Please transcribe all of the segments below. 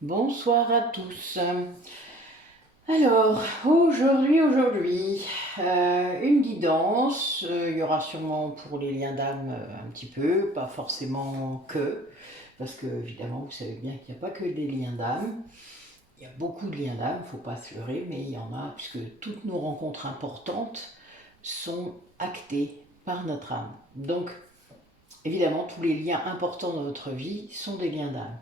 Bonsoir à tous. Alors, aujourd'hui, une guidance. Il y aura sûrement pour les liens d'âme un petit peu, pas forcément que, parce que évidemment, vous savez bien qu'il n'y a pas que des liens d'âme. Il y a beaucoup de liens d'âme, il ne faut pas se leurrer, mais il y en a, puisque toutes nos rencontres importantes sont actées par notre âme. Donc, évidemment, tous les liens importants dans votre vie sont des liens d'âme,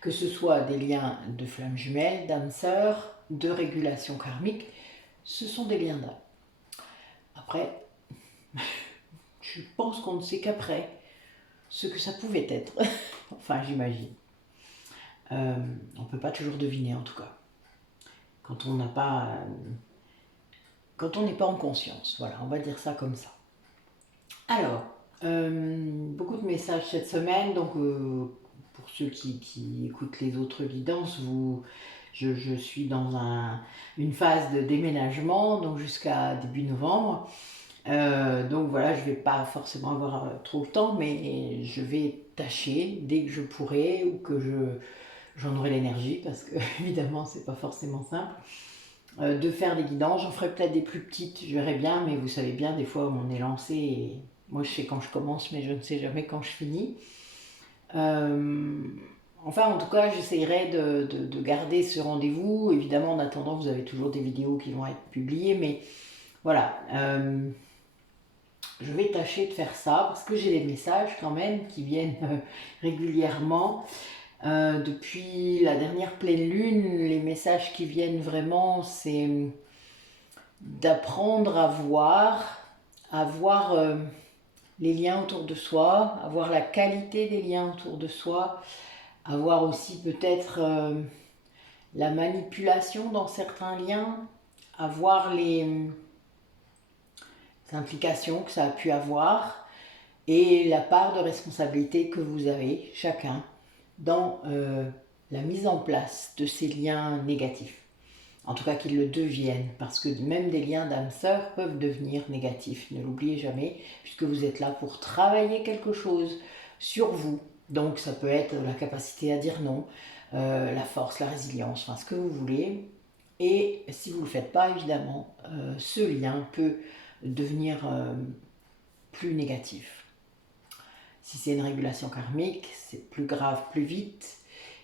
que ce soit des liens de flammes jumelles, d'âmes sœurs, de régulation karmique, ce sont des liens d'âme. Après, je pense qu'on ne sait qu'après ce que ça pouvait être. Enfin, j'imagine. On ne peut pas toujours deviner en tout cas. Quand on n'a pas. Quand on n'est pas en conscience. Voilà, on va dire ça comme ça. Alors, beaucoup de messages cette semaine, donc pour ceux qui écoutent les autres guidances, je suis dans une phase de déménagement, donc jusqu'à début novembre. Donc voilà, je ne vais pas forcément avoir trop le temps, mais je vais tâcher dès que je pourrai ou que j'en aurai l'énergie, parce que évidemment c'est pas forcément simple, de faire des guidances. J'en ferai peut-être des plus petites, je verrai bien, mais vous savez bien, des fois on est lancé et moi je sais quand je commence, mais je ne sais jamais quand je finis. Enfin, en tout cas, j'essaierai de garder ce rendez-vous. Évidemment, en attendant, vous avez toujours des vidéos qui vont être publiées, mais voilà. Je vais tâcher de faire ça parce que j'ai des messages quand même qui viennent régulièrement. Depuis la dernière pleine lune, les messages qui viennent vraiment, c'est d'apprendre à voir les liens autour de soi, à voir la qualité des liens autour de soi, à voir aussi peut-être la manipulation dans certains liens, à voir les implications que ça a pu avoir et la part de responsabilité que vous avez chacun dans la mise en place de ces liens négatifs. En tout cas qu'ils le deviennent, parce que même des liens d'âme sœur peuvent devenir négatifs, ne l'oubliez jamais, puisque vous êtes là pour travailler quelque chose sur vous. Donc ça peut être la capacité à dire non, la force, la résilience, enfin ce que vous voulez. Et si vous ne le faites pas, évidemment, ce lien peut devenir plus négatif. Si c'est une régulation karmique, c'est plus grave, plus vite.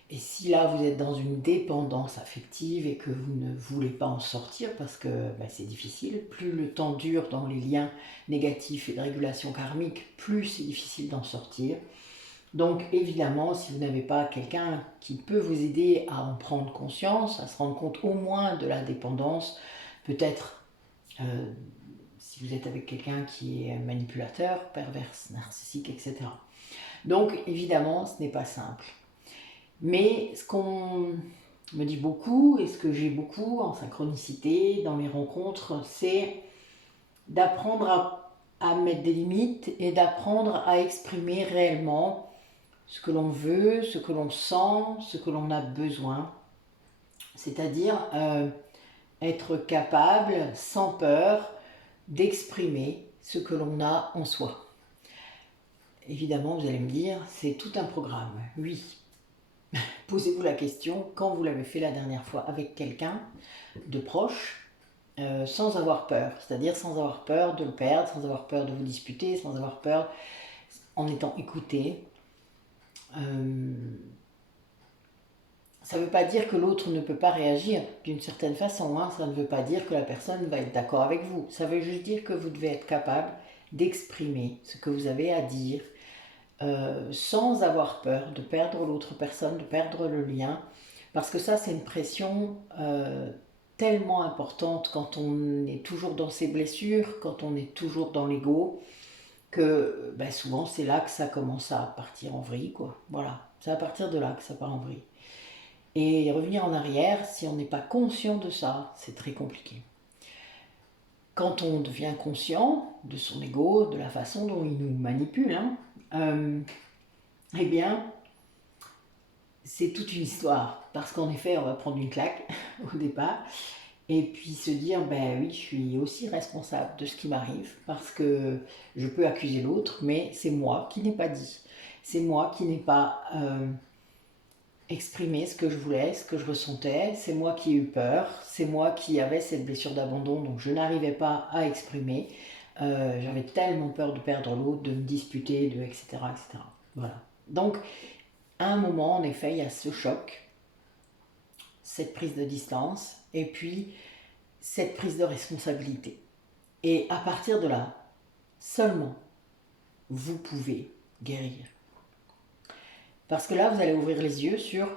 Et si là vous êtes dans une dépendance affective et que vous ne voulez pas en sortir parce que c'est difficile, plus le temps dure dans les liens négatifs et de régulation karmique, plus c'est difficile d'en sortir. Donc évidemment, si vous n'avez pas quelqu'un qui peut vous aider à en prendre conscience, à se rendre compte au moins de la dépendance, peut-être si vous êtes avec quelqu'un qui est manipulateur, perverse, narcissique, etc. Donc évidemment, ce n'est pas simple. Mais ce qu'on me dit beaucoup et ce que j'ai beaucoup en synchronicité dans mes rencontres, c'est d'apprendre à mettre des limites et d'apprendre à exprimer réellement ce que l'on veut, ce que l'on sent, ce que l'on a besoin. C'est-à-dire être capable, sans peur, d'exprimer ce que l'on a en soi. Évidemment, vous allez me dire, c'est tout un programme. Oui, posez-vous la question, quand vous l'avez fait la dernière fois avec quelqu'un de proche, sans avoir peur, c'est-à-dire sans avoir peur de le perdre, sans avoir peur de vous disputer, sans avoir peur, en étant écouté. Ça ne veut pas dire que l'autre ne peut pas réagir d'une certaine façon, hein. Ça ne veut pas dire que la personne va être d'accord avec vous. Ça veut juste dire que vous devez être capable d'exprimer ce que vous avez à dire, sans avoir peur de perdre l'autre personne, de perdre le lien, parce que ça c'est une pression tellement importante quand on est toujours dans ses blessures, quand on est toujours dans l'ego, que souvent c'est là que ça commence à partir en vrille, quoi. Voilà, c'est à partir de là que ça part en vrille. Et revenir en arrière, si on n'est pas conscient de ça, c'est très compliqué. Quand on devient conscient de son ego, de la façon dont il nous manipule, eh bien, c'est toute une histoire. Parce qu'en effet, on va prendre une claque au départ. Et puis se dire, oui, je suis aussi responsable de ce qui m'arrive. Parce que je peux accuser l'autre, mais c'est moi qui n'ai pas dit. C'est moi qui n'ai pas exprimer ce que je voulais, ce que je ressentais. C'est moi qui ai eu peur, c'est moi qui avais cette blessure d'abandon, donc je n'arrivais pas à exprimer. J'avais tellement peur de perdre l'autre, de me disputer, etc., etc. Voilà. Donc, à un moment, en effet, il y a ce choc, cette prise de distance, et puis cette prise de responsabilité. Et à partir de là, seulement, vous pouvez guérir. Parce que là, vous allez ouvrir les yeux sur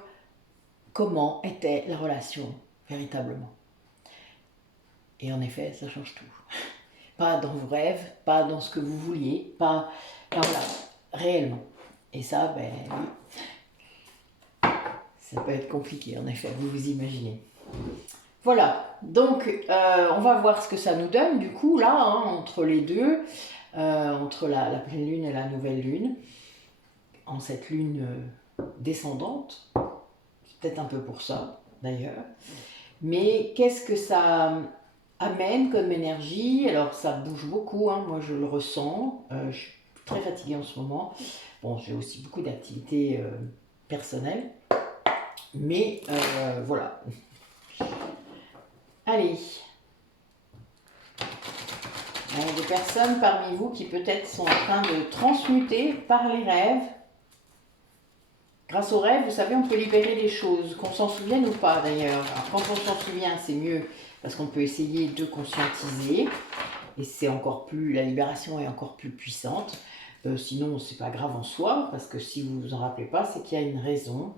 comment était la relation véritablement. Et en effet, ça change tout. Pas dans vos rêves, pas dans ce que vous vouliez, pas voilà, réellement. Et ça, ben, ça peut être compliqué, en effet, vous vous imaginez. Voilà, donc on va voir ce que ça nous donne, du coup, là, hein, entre les deux, entre la pleine lune et la nouvelle lune, en cette lune descendante. C'est peut-être un peu pour ça, d'ailleurs. Mais qu'est-ce que ça amène comme énergie? Alors, ça bouge beaucoup, hein, moi je le ressens. Je suis très fatiguée en ce moment. Bon, j'ai aussi beaucoup d'activités personnelles. Mais voilà. Allez. Il y a des personnes parmi vous qui peut-être sont en train de transmuter par les rêves. Grâce aux rêves, vous savez, on peut libérer les choses, qu'on s'en souvienne ou pas d'ailleurs. Alors, quand on s'en souvient, c'est mieux parce qu'on peut essayer de conscientiser. Et c'est encore plus, la libération est encore plus puissante. Sinon, c'est pas grave en soi, parce que si vous vous en rappelez pas, c'est qu'il y a une raison.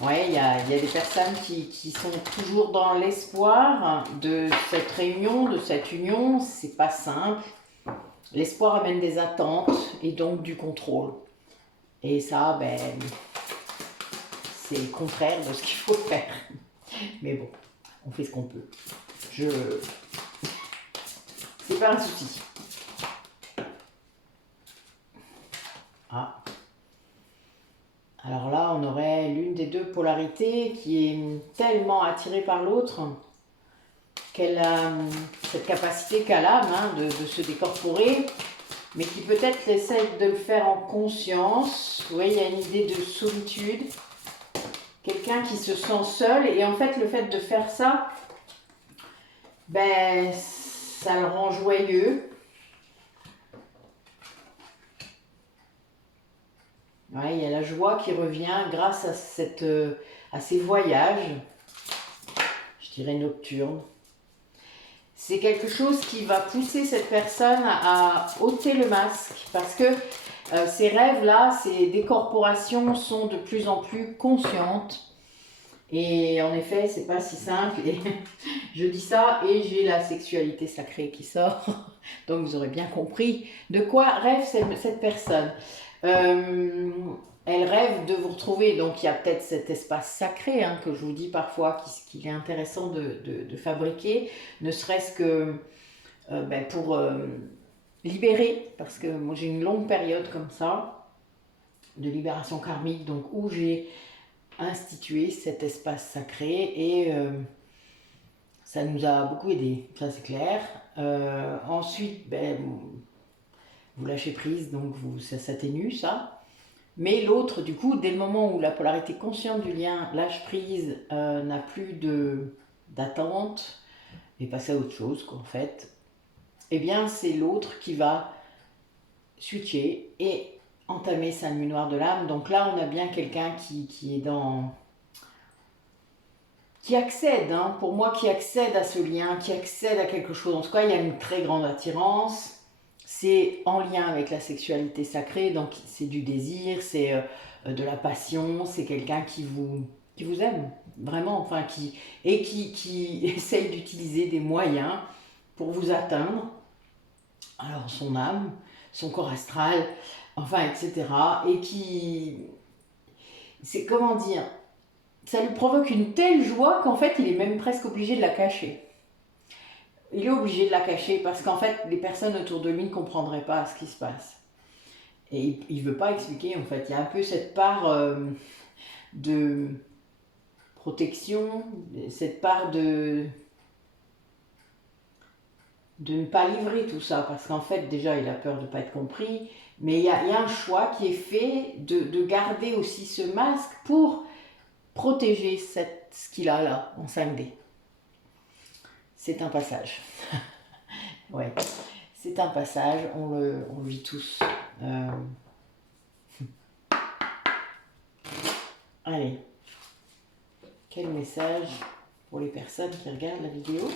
Ouais, il y a des personnes qui sont toujours dans l'espoir de cette réunion, de cette union. C'est pas simple. L'espoir amène des attentes et donc du contrôle. Et ça, ben, c'est le contraire de ce qu'il faut faire. Mais bon, on fait ce qu'on peut. C'est pas un souci. Ah. Alors là, on aurait l'une des deux polarités qui est tellement attirée par l'autre qu'elle a cette capacité qu'a l'âme de se décorporer, mais qui peut-être essaie de le faire en conscience. Vous voyez, il y a une idée de solitude. Quelqu'un qui se sent seul, et en fait, le fait de faire ça, ben, ça le rend joyeux. Ouais, il y a la joie qui revient grâce à ces voyages, je dirais nocturnes. C'est quelque chose qui va pousser cette personne à ôter le masque, parce que ces rêves-là, ces décorporations sont de plus en plus conscientes. Et en effet, c'est pas si simple. Et je dis ça et j'ai la sexualité sacrée qui sort. Donc vous aurez bien compris de quoi rêve cette personne. Elle rêve de vous retrouver. Donc il y a peut-être cet espace sacré que je vous dis parfois qu'il est intéressant de fabriquer, ne serait-ce que pour libérer, parce que moi j'ai une longue période comme ça de libération karmique, donc où j'ai institué cet espace sacré et ça nous a beaucoup aidé, ça c'est clair. Ensuite, vous lâchez prise, donc ça s'atténue ça. Mais l'autre, du coup, dès le moment où la polarité consciente du lien lâche prise, n'a plus d'attente et passe à autre chose, en fait, eh bien c'est l'autre qui va switcher et entamer sa nuit noire de l'âme. Donc là, on a bien quelqu'un qui est dans... qui accède, pour moi, qui accède à ce lien, qui accède à quelque chose. En tout cas, il y a une très grande attirance. C'est en lien avec la sexualité sacrée, donc c'est du désir, c'est de la passion, c'est quelqu'un qui vous aime, vraiment, enfin, qui essaye d'utiliser des moyens pour vous atteindre. Alors, son âme, son corps astral, enfin, etc. Et c'est comment dire, ça lui provoque une telle joie qu'en fait, il est même presque obligé de la cacher. Il est obligé de la cacher parce qu'en fait, les personnes autour de lui ne comprendraient pas ce qui se passe. Et il ne veut pas expliquer, en fait. Il y a un peu cette part de protection, cette part de ne pas livrer tout ça. Parce qu'en fait, déjà, il a peur de ne pas être compris. Mais il y a un choix qui est fait de garder aussi ce masque pour protéger ce qu'il a là en 5D. C'est un passage. Ouais, c'est un passage, on le vit tous. Allez, quel message pour les personnes qui regardent la vidéo?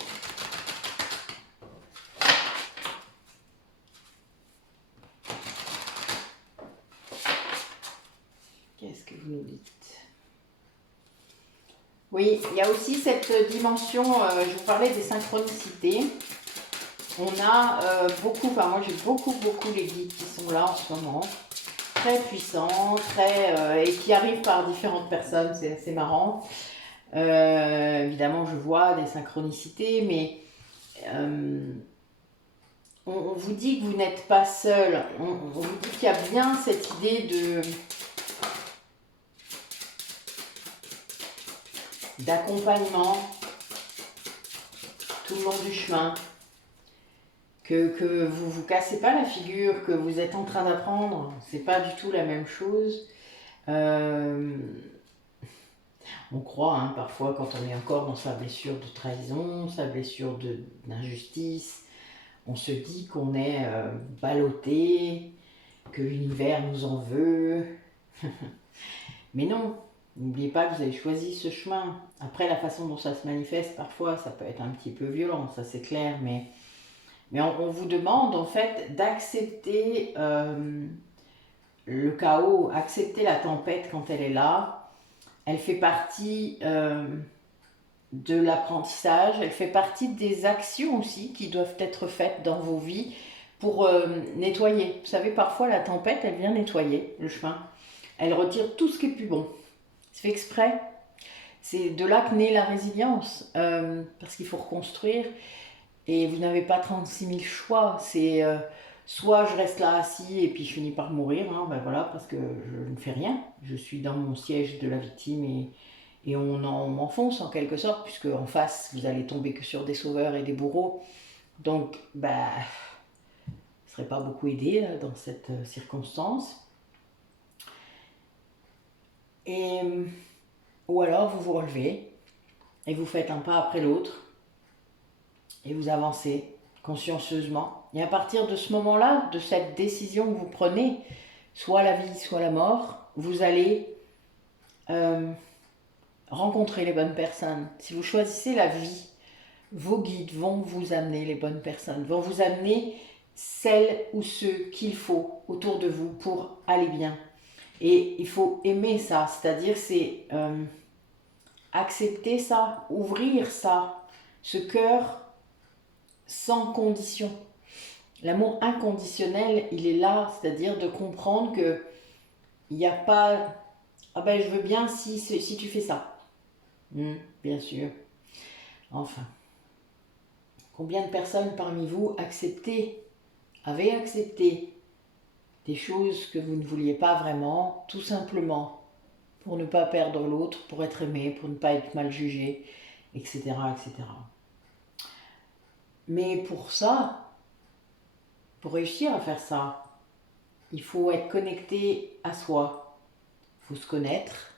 Qu'est-ce que vous nous dites? Oui, il y a aussi cette dimension, je vous parlais des synchronicités. On a beaucoup, enfin moi j'ai beaucoup les guides qui sont là en ce moment, très puissants, et qui arrivent par différentes personnes, c'est assez marrant. Évidemment je vois des synchronicités, mais on vous dit que vous n'êtes pas seul, on vous dit qu'il y a bien cette idée d'accompagnement tout le long du chemin, que vous vous cassez pas la figure, que vous êtes en train d'apprendre, c'est pas du tout la même chose. On croit hein, parfois quand on est encore dans sa blessure de trahison, sa blessure d'injustice, on se dit qu'on est ballotté, que l'univers nous en veut. Mais non, n'oubliez pas que vous avez choisi ce chemin. Après, la façon dont ça se manifeste, parfois, ça peut être un petit peu violent, ça c'est clair, mais on vous demande en fait d'accepter le chaos, accepter la tempête quand elle est là. Elle fait partie de l'apprentissage, elle fait partie des actions aussi qui doivent être faites dans vos vies pour nettoyer. Vous savez, parfois la tempête, elle vient nettoyer le chemin. Elle retire tout ce qui est plus bon. C'est fait exprès. C'est de là que naît la résilience, parce qu'il faut reconstruire. Et vous n'avez pas 36 000 choix. C'est soit je reste là assis et puis je finis par mourir, hein, ben voilà, parce que je ne fais rien. Je suis dans mon siège de la victime et on m'enfonce en quelque sorte, puisque en face, vous allez tomber que sur des sauveurs et des bourreaux. Donc, bah, vous ne serez pas beaucoup aidé là, dans cette circonstance. Et, ou alors, vous vous relevez et vous faites un pas après l'autre et vous avancez consciencieusement. Et à partir de ce moment-là, de cette décision que vous prenez, soit la vie, soit la mort, vous allez rencontrer les bonnes personnes. Si vous choisissez la vie, vos guides vont vous amener les bonnes personnes, vont vous amener celles ou ceux qu'il faut autour de vous pour aller bien. Et il faut aimer ça, c'est-à-dire c'est accepter ça, ouvrir ça, ce cœur sans condition. L'amour inconditionnel, il est là, c'est-à-dire de comprendre que il n'y a pas « Ah ben je veux bien si tu fais ça. » Bien sûr. Enfin. Combien de personnes parmi vous avaient accepté des choses que vous ne vouliez pas vraiment, tout simplement pour ne pas perdre l'autre, pour être aimé, pour ne pas être mal jugé, etc., etc. Mais pour ça, pour réussir à faire ça, il faut être connecté à soi. Il faut se connaître,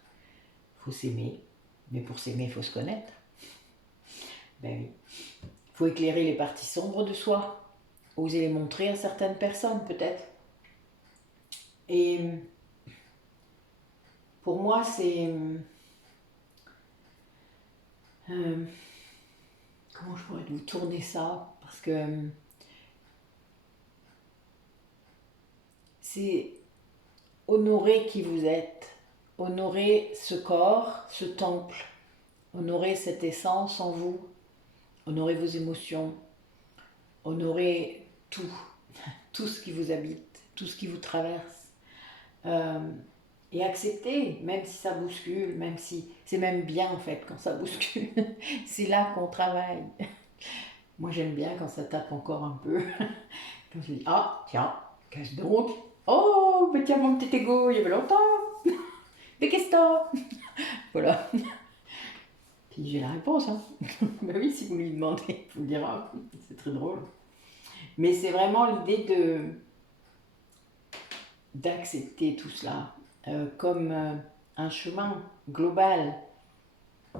il faut s'aimer. Mais pour s'aimer, il faut se connaître. Ben oui. Il faut éclairer les parties sombres de soi, oser les montrer à certaines personnes peut-être. Et pour moi, c'est... comment je pourrais vous tourner ça? Parce que c'est honorer qui vous êtes, honorer ce corps, ce temple, honorer cette essence en vous, honorer vos émotions, honorer tout, tout ce qui vous habite, tout ce qui vous traverse. Et accepter, même si ça bouscule, même si c'est même bien en fait quand ça bouscule, c'est là qu'on travaille. Moi j'aime bien quand ça tape encore un peu, quand je dis ah tiens, cache donc, oh mais tiens mon petit ego, il y avait longtemps, mais qu'est-ce que t'as? Voilà. Puis j'ai la réponse, hein. Ben oui, si vous lui demandez, il vous le dira, c'est très drôle. Mais c'est vraiment l'idée d'accepter tout cela comme un chemin global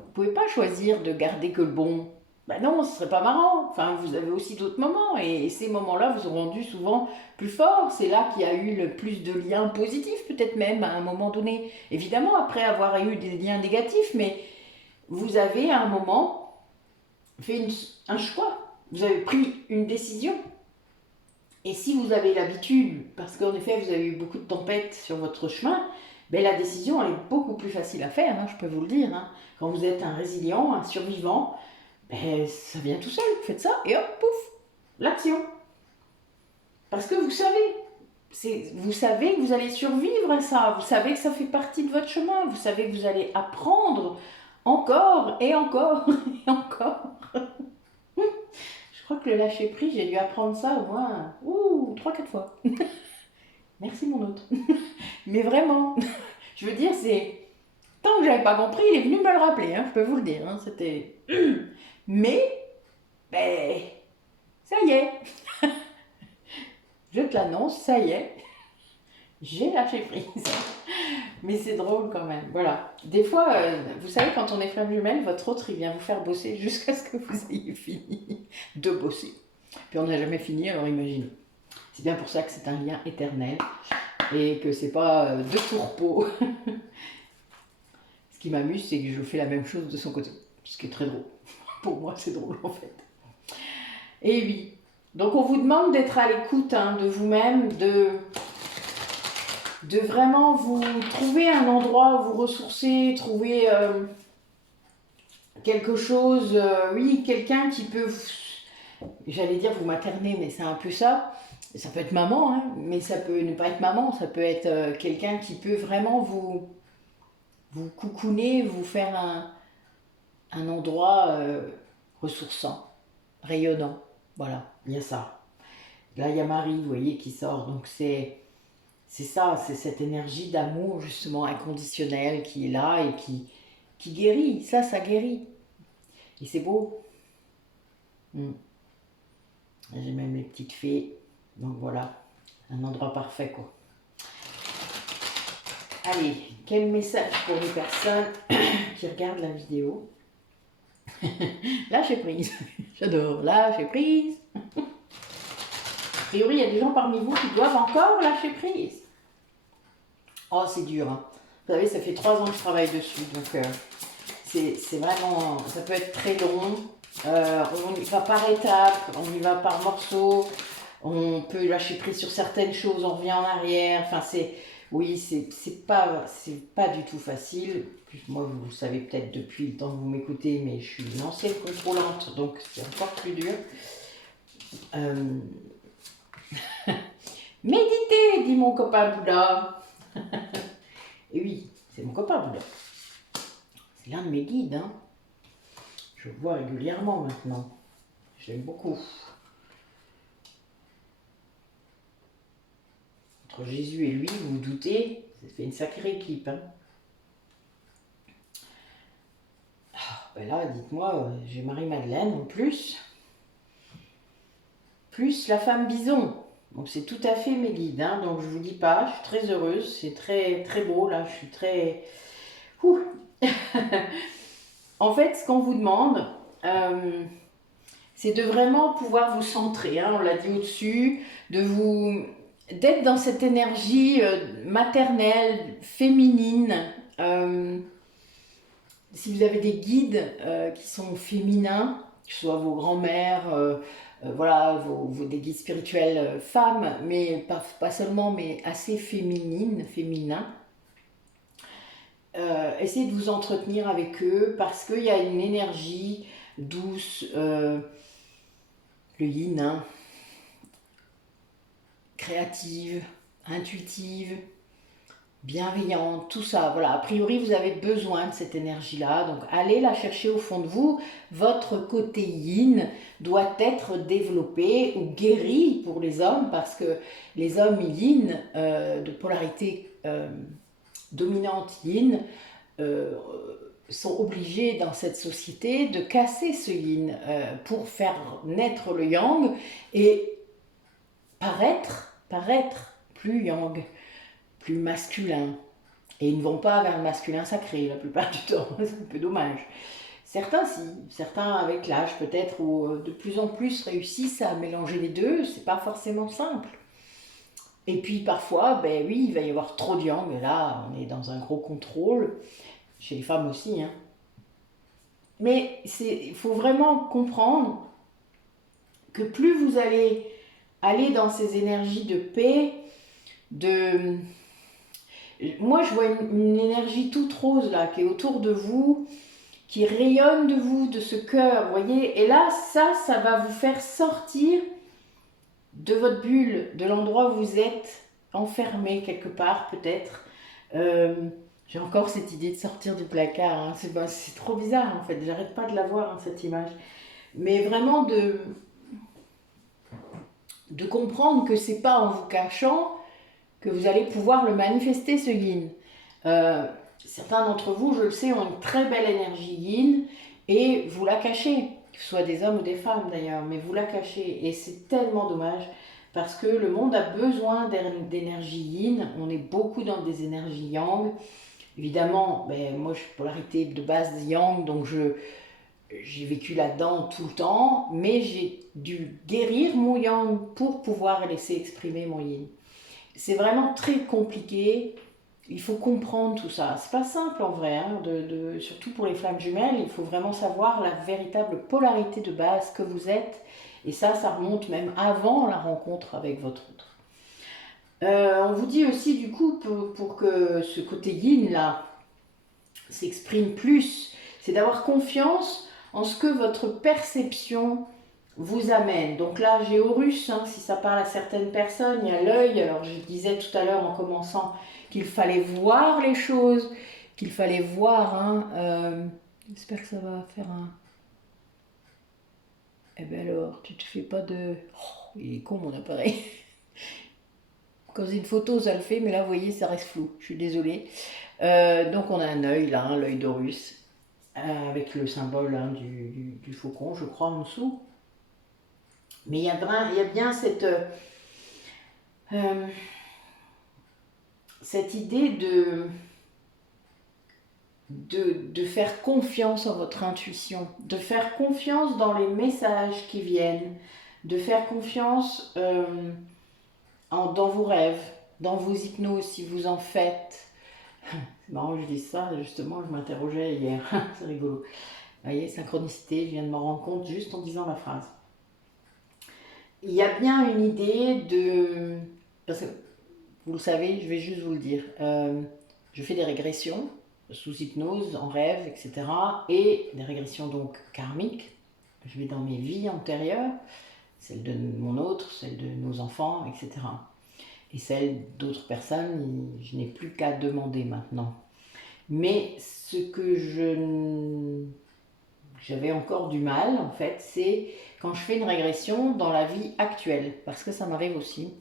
Vous pouvez pas choisir de garder que le bon. Ben non, ce serait pas marrant. Enfin, vous avez aussi d'autres moments et ces moments-là vous ont rendu souvent plus fort. C'est là qu'il y a eu le plus de liens positifs, peut-être même à un moment donné. Évidemment, après avoir eu des liens négatifs, mais vous avez à un moment fait un choix. Vous avez pris une décision. Et si vous avez l'habitude, parce qu'en effet vous avez eu beaucoup de tempêtes sur votre chemin, ben la décision elle est beaucoup plus facile à faire, hein, je peux vous le dire. Hein. Quand vous êtes un résilient, un survivant, ben, ça vient tout seul, vous faites ça et hop, pouf, l'action. Parce que vous savez que vous allez survivre à ça, vous savez que ça fait partie de votre chemin, vous savez que vous allez apprendre encore et encore et encore. Je crois que le lâcher prise, j'ai dû apprendre ça au moins 3-4 fois. Merci mon hôte. Mais vraiment, je veux dire, c'est... Tant que j'avais pas compris, il est venu me le rappeler, hein, je peux vous le dire. Hein, c'était... Mais, ben, ça y est. Je te l'annonce, ça y est. J'ai lâché prise. Mais c'est drôle quand même. Voilà. Des fois, vous savez, quand on est flamme jumelle, votre autre, il vient vous faire bosser jusqu'à ce que vous ayez fini de bosser. Puis on n'a jamais fini, alors imaginez. C'est bien pour ça que c'est un lien éternel et que c'est pas de tourpeau. Ce qui m'amuse, c'est que je fais la même chose de son côté. Ce qui est très drôle. Pour moi, c'est drôle en fait. Et oui. Donc on vous demande d'être à l'écoute hein, de vous-même, de vraiment vous trouver un endroit où vous ressourcer, trouver quelque chose, oui, quelqu'un qui peut, j'allais dire vous materner, mais c'est un peu ça. Ça peut être maman, hein, mais ça peut ne pas être maman, ça peut être quelqu'un qui peut vraiment vous coucouner, vous faire un endroit ressourçant, rayonnant. Voilà, il y a ça. Là, il y a Marie, vous voyez, qui sort, donc c'est ça, c'est cette énergie d'amour justement inconditionnel qui est là et qui guérit. Ça guérit. Et c'est beau. J'ai même les petites fées. Donc voilà, un endroit parfait quoi. Allez, quel message pour les personnes qui regardent la vidéo. Lâchez prise. J'adore, lâcher prise. A priori, il y a des gens parmi vous qui doivent encore lâcher prise. Oh, c'est dur. Hein. Vous savez, ça fait 3 ans que je travaille dessus. Donc, c'est vraiment... Ça peut être très long. On y va par étapes, on y va par morceaux. On peut lâcher prise sur certaines choses, on revient en arrière. Enfin, oui, c'est pas du tout facile. Puis moi, vous le savez peut-être depuis le temps que vous m'écoutez, mais je suis une ancienne contrôlante, donc c'est encore plus dur. Méditez, dit mon copain Bouddha. Et oui, c'est mon copain Bouddha. C'est l'un de mes guides. Hein. Je le vois régulièrement maintenant. Je l'aime beaucoup. Entre Jésus et lui, vous vous doutez, ça fait une sacrée équipe. Hein. Ben là, dites-moi, j'ai Marie-Madeleine en plus. Plus la femme bison. Donc c'est tout à fait mes guides. Hein. Donc je vous dis pas, je suis très heureuse. C'est très, très beau là. Je suis très... En fait, ce qu'on vous demande, c'est de vraiment pouvoir vous centrer. Hein. On l'a dit au-dessus. D'être dans cette énergie maternelle, féminine. Si vous avez des guides qui sont féminins, que ce soit vos grands-mères, voilà, des guides spirituels femmes, mais pas seulement, mais assez féminins, essayez de vous entretenir avec eux parce qu'il y a une énergie douce, le yin, hein, créative, intuitive, bienveillante, tout ça. Voilà, a priori, vous avez besoin de cette énergie-là. Donc, allez la chercher au fond de vous. Votre côté yin doit être développé ou guéri pour les hommes parce que les hommes yin, de polarité dominante yin, sont obligés dans cette société de casser ce yin pour faire naître le yang et paraître plus yang, plus masculin, Et ils ne vont pas vers le masculin sacré la plupart du temps, c'est un peu dommage. Certains si, certains avec l'âge peut-être, ou de plus en plus réussissent à mélanger les deux, c'est pas forcément simple. Et puis parfois, ben oui, il va y avoir trop de yang, et là on est dans un gros contrôle, chez les femmes aussi, hein. Mais il faut vraiment comprendre que plus vous allez aller dans ces énergies de paix, de... Moi, je vois une énergie toute rose là, qui est autour de vous, qui rayonne de vous, de ce cœur, vous voyez. Et là, ça va vous faire sortir de votre bulle, de l'endroit où vous êtes enfermé quelque part, peut-être. J'ai encore cette idée de sortir du placard, hein. C'est trop bizarre en fait, j'arrête pas de la voir, hein, cette image. Mais vraiment de comprendre que c'est pas en vous cachant que vous allez pouvoir le manifester, ce yin. Certains d'entre vous, je le sais, ont une très belle énergie yin et vous la cachez, que ce soit des hommes ou des femmes d'ailleurs, mais vous la cachez et c'est tellement dommage parce que le monde a besoin d'énergie yin, on est beaucoup dans des énergies yang. Évidemment, ben, moi je suis polarité de base yang, donc j'ai vécu là-dedans tout le temps, mais j'ai dû guérir mon yang pour pouvoir laisser exprimer mon yin. C'est vraiment très compliqué, il faut comprendre tout ça. C'est pas simple en vrai, hein, surtout pour les flammes jumelles, il faut vraiment savoir la véritable polarité de base que vous êtes, et ça remonte même avant la rencontre avec votre autre. On vous dit aussi du coup, pour que ce côté yin là s'exprime plus, c'est d'avoir confiance en ce que votre perception vous amène. Donc là, j'ai Horus, hein, si ça parle à certaines personnes, il y a l'œil. Alors je disais tout à l'heure en commençant qu'il fallait voir les choses, qu'il fallait voir. Hein, j'espère que ça va faire un... Eh bien alors, tu te fais pas de... Oh, il est con mon appareil. Quand c'est une photo, ça le fait, mais là, vous voyez, ça reste flou. Je suis désolée. Donc on a un œil là, hein, l'œil d'Horus, avec le symbole, hein, du faucon, je crois, en dessous. Mais il y a bien cette idée de faire confiance en votre intuition, de faire confiance dans les messages qui viennent, de faire confiance dans vos rêves, dans vos hypnoses si vous en faites. C'est marrant que je dise ça, justement, je m'interrogeais hier, c'est rigolo. Vous voyez, synchronicité, je viens de m'en rendre compte juste en disant la phrase. Il y a bien une idée de... Parce que, vous le savez, je vais juste vous le dire. Je fais des régressions sous hypnose, en rêve, etc. Et des régressions donc karmiques. Je vais dans mes vies antérieures, celles de mon autre, celles de nos enfants, etc. Et celles d'autres personnes, je n'ai plus qu'à demander maintenant. Mais ce que j'avais encore du mal, en fait, c'est quand je fais une régression dans la vie actuelle. Parce que ça m'arrive aussi,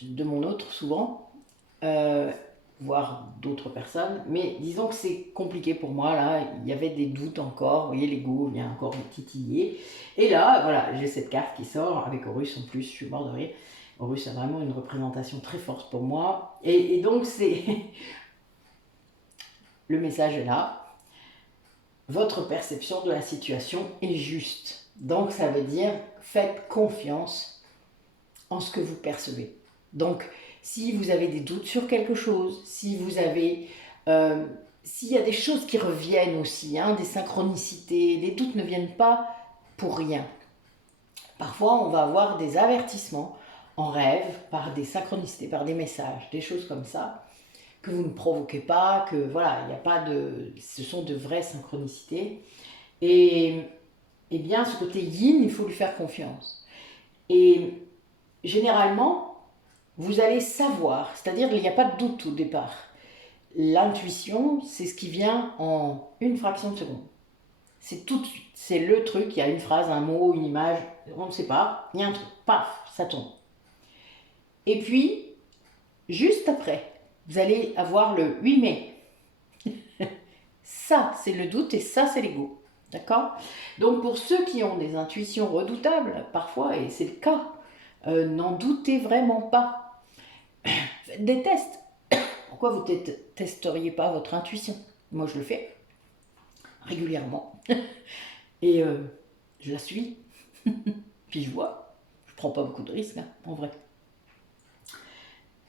de mon autre souvent, voire d'autres personnes. Mais disons que c'est compliqué pour moi, là. Il y avait des doutes encore. Vous voyez, l'ego vient encore me titiller. Et là, voilà, j'ai cette carte qui sort, avec Horus en plus, je suis mort de rire. Horus a vraiment une représentation très forte pour moi. Et donc, c'est... Le message est là. Votre perception de la situation est juste. Donc, ça veut dire, faites confiance en ce que vous percevez. Donc, si vous avez des doutes sur quelque chose, si vous avez... s'il y a des choses qui reviennent aussi, hein, des synchronicités, les doutes ne viennent pas pour rien. Parfois, on va avoir des avertissements en rêve, par des synchronicités, par des messages, des choses comme ça, que vous ne provoquez pas, que voilà, il n'y a pas de... Ce sont de vraies synchronicités. Et bien, ce côté yin, il faut lui faire confiance. Et généralement, vous allez savoir, c'est-à-dire qu'il n'y a pas de doute au départ. L'intuition, c'est ce qui vient en une fraction de seconde. C'est tout de suite, c'est le truc, il y a une phrase, un mot, une image, on ne sait pas, il y a un truc, paf, ça tombe. Et puis, juste après, vous allez avoir le « oui mais ». Ça, c'est le doute et ça, c'est l'ego. D'accord? Donc, pour ceux qui ont des intuitions redoutables, parfois, et c'est le cas, n'en doutez vraiment pas. Faites des tests. pourquoi vous ne testeriez pas votre intuition? Moi, je le fais régulièrement. Et je la suis. Puis je vois. Je prends pas beaucoup de risques, hein, en vrai.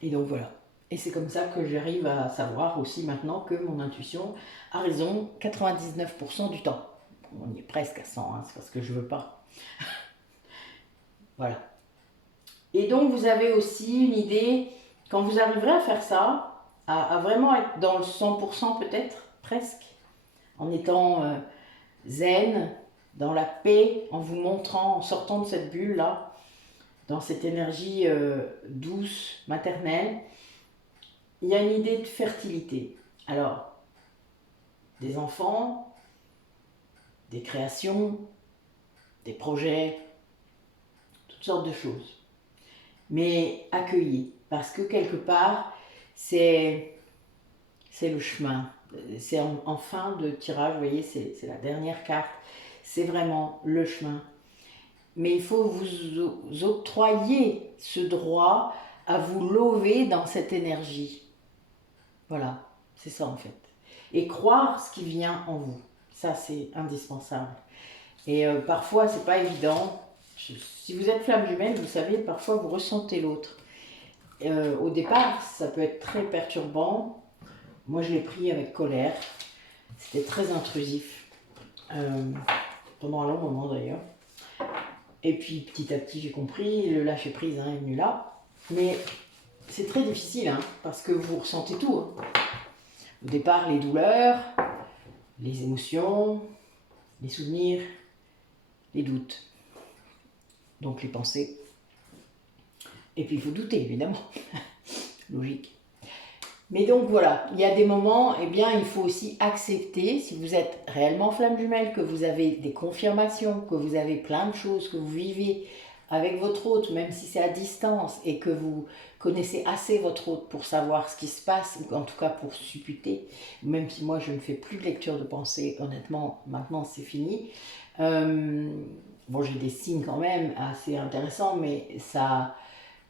Et donc voilà. Et c'est comme ça que j'arrive à savoir aussi maintenant que mon intuition a raison 99% du temps. On y est presque à 100, hein, c'est parce que je veux pas. Voilà. Et donc vous avez aussi une idée, quand vous arriverez à faire ça, à vraiment être dans le 100% peut-être, presque, en étant zen, dans la paix, en vous montrant, en sortant de cette bulle-là, dans cette énergie douce, maternelle, il y a une idée de fertilité. Alors, des enfants, des créations, des projets, toutes sortes de choses. Mais accueillis, parce que quelque part, c'est le chemin. C'est en fin de tirage, vous voyez, c'est la dernière carte. C'est vraiment le chemin. Mais il faut vous octroyer ce droit à vous lever dans cette énergie. Voilà, c'est ça en fait. Et croire ce qui vient en vous. Ça, c'est indispensable. Et parfois, c'est pas évident. Si vous êtes flamme jumelle, vous savez, parfois vous ressentez l'autre. Au départ, ça peut être très perturbant. Moi, je l'ai pris avec colère. C'était très intrusif. Pendant un long moment d'ailleurs. Et puis petit à petit j'ai compris, le lâcher prise est venu là. Mais c'est très difficile hein, parce que vous ressentez tout. Hein. Au départ les douleurs, les émotions, les souvenirs, les doutes. Donc les pensées. Et puis il faut douter évidemment. Logique. Mais donc voilà, il y a des moments, eh bien il faut aussi accepter, si vous êtes réellement flamme jumelle, que vous avez des confirmations, que vous avez plein de choses, que vous vivez avec votre hôte, même si c'est à distance, et que vous connaissez assez votre hôte pour savoir ce qui se passe, ou en tout cas pour supputer, même si moi je ne fais plus de lecture de pensée, honnêtement, maintenant c'est fini. Bon, j'ai des signes quand même assez intéressants, mais ça...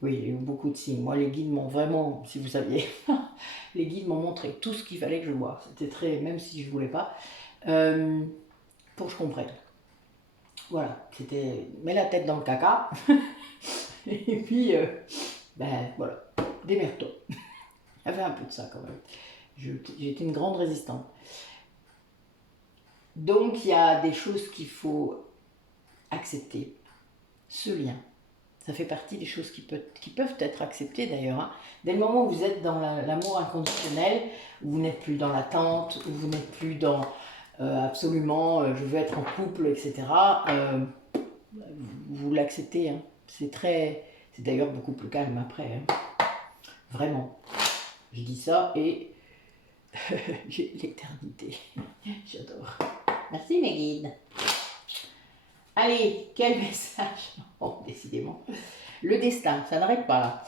Oui, il y a eu beaucoup de signes. Moi, les guides m'ont vraiment, si vous saviez, les guides m'ont montré tout ce qu'il fallait que je voie. C'était très, même si je ne voulais pas, pour que je comprenne. Voilà, c'était, mets la tête dans le caca. Et puis, ben voilà, démerde-toi. Il y avait un peu de ça quand même. J'étais une grande résistante. Donc, il y a des choses qu'il faut accepter. Ce lien. Ça fait partie des choses qui peuvent être acceptées d'ailleurs. Hein. Dès le moment où vous êtes dans l'amour inconditionnel, où vous n'êtes plus dans l'attente, où vous n'êtes plus dans absolument je veux être en couple, etc., vous l'acceptez. Hein. C'est d'ailleurs beaucoup plus calme après. Hein. Vraiment. Je dis ça et j'ai l'éternité. J'adore. Merci mes guides. Allez, quel message? Oh, décidément. Le destin, ça n'arrête pas là.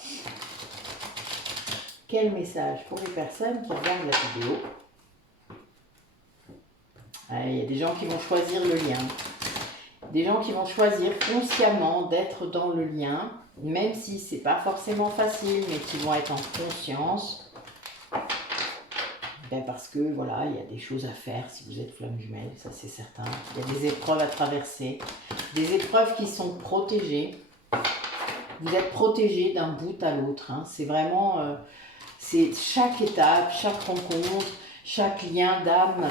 Quel message pour les personnes qui regardent la vidéo? Il y a des gens qui vont choisir le lien. Des gens qui vont choisir consciemment d'être dans le lien, même si c'est pas forcément facile, mais qui vont être en conscience. Ben parce que voilà, il y a des choses à faire si vous êtes flamme jumelle, ça c'est certain. Il y a des épreuves à traverser, des épreuves qui sont protégées. Vous êtes protégé d'un bout à l'autre. Hein. C'est vraiment, c'est chaque étape, chaque rencontre, chaque lien d'âme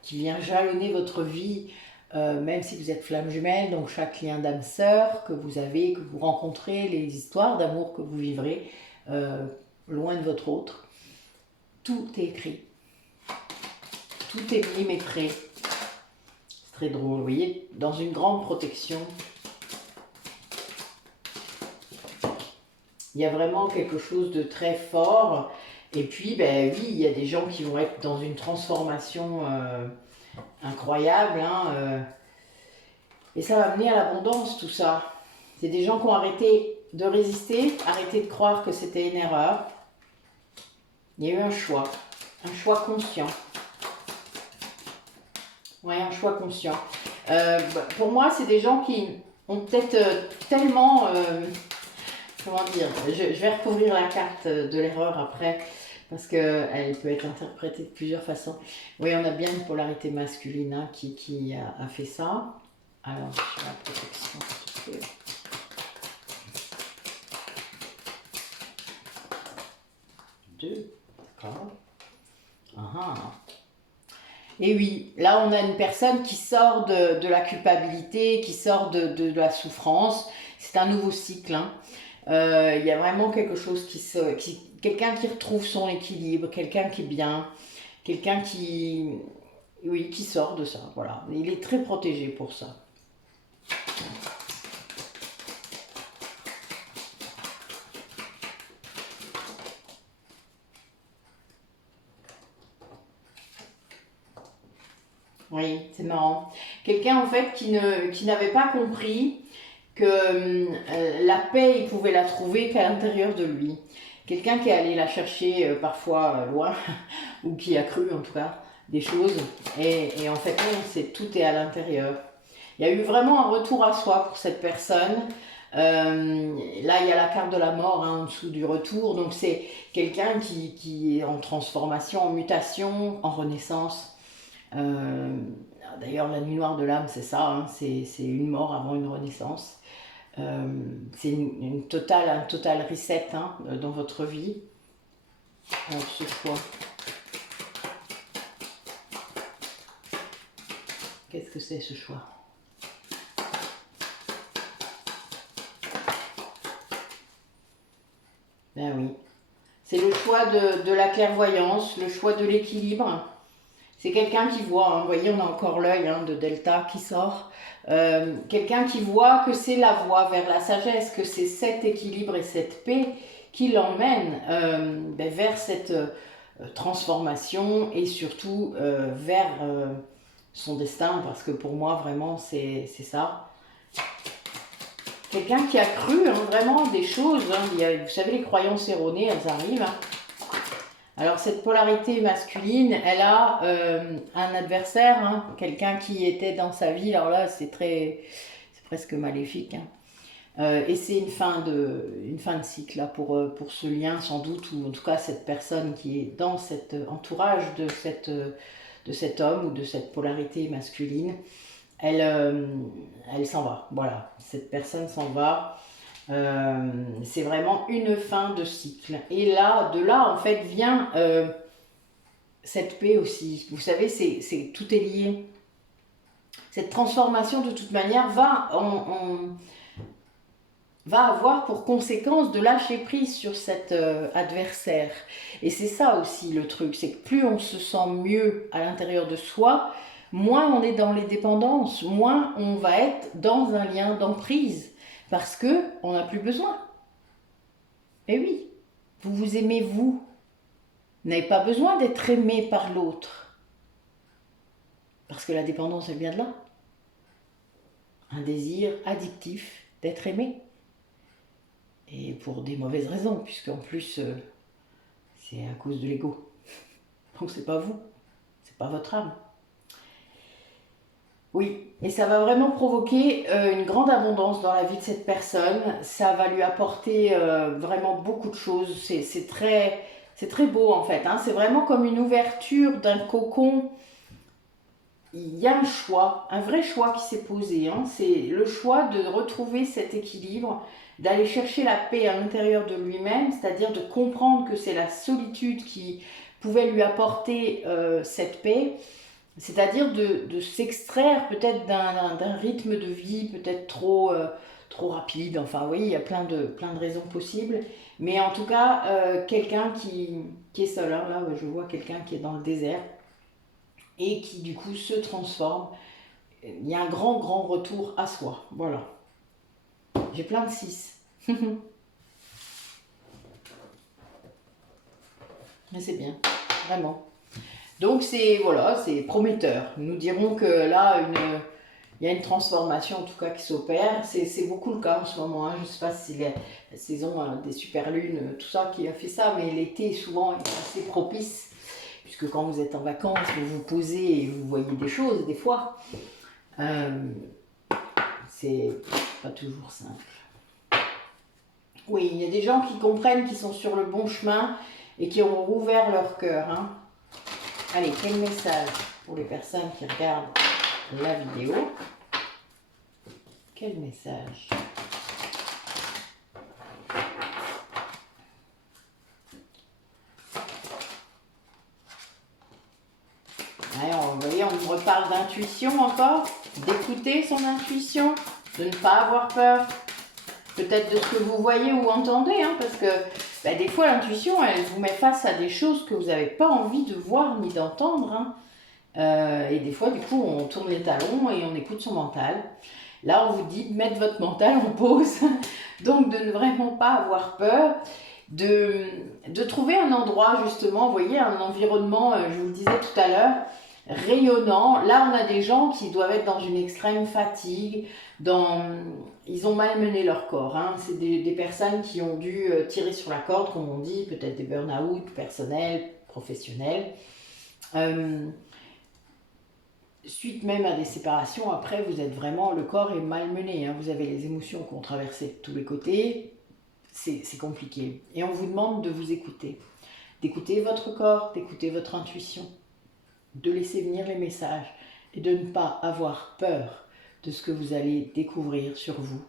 qui vient jalonner votre vie, même si vous êtes flamme jumelle. Donc chaque lien d'âme sœur que vous avez, que vous rencontrez, les histoires d'amour que vous vivrez loin de votre autre. Tout est écrit. Tout est millimétré. C'est très drôle, vous voyez, dans une grande protection. Il y a vraiment quelque chose de très fort. Et puis, ben oui, il y a des gens qui vont être dans une transformation incroyable. Hein, et ça va mener à l'abondance, tout ça. C'est des gens qui ont arrêté de résister, arrêté de croire que c'était une erreur. Il y a eu un choix conscient. Ouais, un choix conscient. Pour moi, c'est des gens qui ont peut-être tellement... comment dire, je vais recouvrir la carte de l'erreur après. parce qu'elle peut être interprétée de plusieurs façons. Oui, on a bien une polarité masculine hein, qui a fait ça. Alors, sur la protection, s'il te plaît. Deux, d'accord. Et oui, là on a une personne qui sort de la culpabilité, qui sort de la souffrance. C'est un nouveau cycle. Hein. Il y a vraiment quelque chose quelqu'un qui retrouve son équilibre, quelqu'un qui est bien, quelqu'un oui, qui sort de ça. Voilà, il est très protégé pour ça. Oui, c'est marrant. Quelqu'un en fait qui n'avait pas compris que la paix, il pouvait la trouver qu'à l'intérieur de lui. Quelqu'un qui est allé la chercher parfois loin, ou qui a cru en tout cas des choses, et en fait non, tout est à l'intérieur. Il y a eu vraiment un retour à soi pour cette personne. Là, il y a la carte de la mort hein, en dessous du retour, donc c'est quelqu'un qui est en transformation, en mutation, en renaissance. D'ailleurs, la nuit noire de l'âme, c'est ça, hein, c'est une mort avant une renaissance. C'est un total reset hein, dans votre vie. Alors, ce choix. Qu'est-ce que c'est ce choix? Ben oui. C'est le choix de la clairvoyance, le choix de l'équilibre. C'est quelqu'un qui voit, hein, vous voyez, on a encore l'œil hein, de Delta qui sort. Quelqu'un qui voit que c'est la voie vers la sagesse, que c'est cet équilibre et cette paix qui l'emmène vers cette transformation et surtout vers son destin, parce que pour moi, vraiment, c'est ça. Quelqu'un qui a cru hein, vraiment des choses. Hein, vous savez, les croyances erronées, elles arrivent. Hein. Alors cette polarité masculine, elle a un adversaire, hein, quelqu'un qui était dans sa vie. Alors là, c'est presque maléfique. Hein. Et c'est une fin de cycle là, pour ce lien sans doute, ou en tout cas cette personne qui est dans cet entourage de cet homme ou de cette polarité masculine. Elle s'en va, voilà, cette personne s'en va. C'est vraiment une fin de cycle. Et là, de là, en fait, vient cette paix aussi. Vous savez, tout est lié. Cette transformation, de toute manière, va avoir pour conséquence de lâcher prise sur cet adversaire. Et c'est ça aussi le truc, c'est que plus on se sent mieux à l'intérieur de soi, moins on est dans les dépendances, moins on va être dans un lien d'emprise, parce que on n'a plus besoin. Eh oui, vous vous aimez vous. Vous n'avez pas besoin d'être aimé par l'autre. Parce que la dépendance, elle vient de là. Un désir addictif d'être aimé. Et pour des mauvaises raisons, puisqu'en plus, c'est à cause de l'ego. Donc c'est pas vous, c'est pas votre âme. Oui, et ça va vraiment provoquer une grande abondance dans la vie de cette personne. Ça va lui apporter vraiment beaucoup de choses. C'est très beau en fait. Hein. C'est vraiment comme une ouverture d'un cocon. Il y a un choix, un vrai choix qui s'est posé. Hein. C'est le choix de retrouver cet équilibre, d'aller chercher la paix à l'intérieur de lui-même, c'est-à-dire de comprendre que c'est la solitude qui pouvait lui apporter cette paix. C'est-à-dire de s'extraire peut-être d'un rythme de vie peut-être trop rapide. Enfin, oui, il y a plein de raisons possibles. Mais en tout cas, quelqu'un qui est seul. Hein, là, je vois quelqu'un qui est dans le désert et qui, du coup, se transforme. Il y a un grand retour à soi. Voilà. J'ai plein de 6. Mais c'est bien, vraiment. Donc c'est prometteur. Nous dirons que là, il y a une transformation en tout cas qui s'opère. C'est beaucoup le cas en ce moment. Hein. Je ne sais pas si c'est la saison des super lunes, tout ça qui a fait ça, mais l'été souvent est assez propice. Puisque quand vous êtes en vacances, vous vous posez et vous voyez des choses des fois. C'est pas toujours simple. Oui, il y a des gens qui comprennent qu'ils sont sur le bon chemin et qui ont rouvert leur cœur. Hein. Allez, quel message pour les personnes qui regardent la vidéo? Quel message? Vous voyez, on me reparle d'intuition encore, d'écouter son intuition, de ne pas avoir peur, peut-être de ce que vous voyez ou entendez, hein, parce que des fois l'intuition, elle vous met face à des choses que vous n'avez pas envie de voir ni d'entendre. Hein. Et des fois, du coup, on tourne les talons et on écoute son mental. Là, on vous dit de mettre votre mental en pause, donc de ne vraiment pas avoir peur, de trouver un endroit, justement, vous voyez, un environnement, je vous le disais tout à l'heure, rayonnant. Là, on a des gens qui doivent être dans une extrême fatigue, ils ont malmené leur corps. Hein. C'est des personnes qui ont dû tirer sur la corde, comme on dit, peut-être des burn-out personnels, professionnels. Suite même à des séparations, après, vous êtes vraiment, le corps est malmené. Hein. Vous avez les émotions qui ont traversé de tous les côtés. C'est compliqué. Et on vous demande de vous écouter. D'écouter votre corps, d'écouter votre intuition, de laisser venir les messages et de ne pas avoir peur de ce que vous allez découvrir sur vous.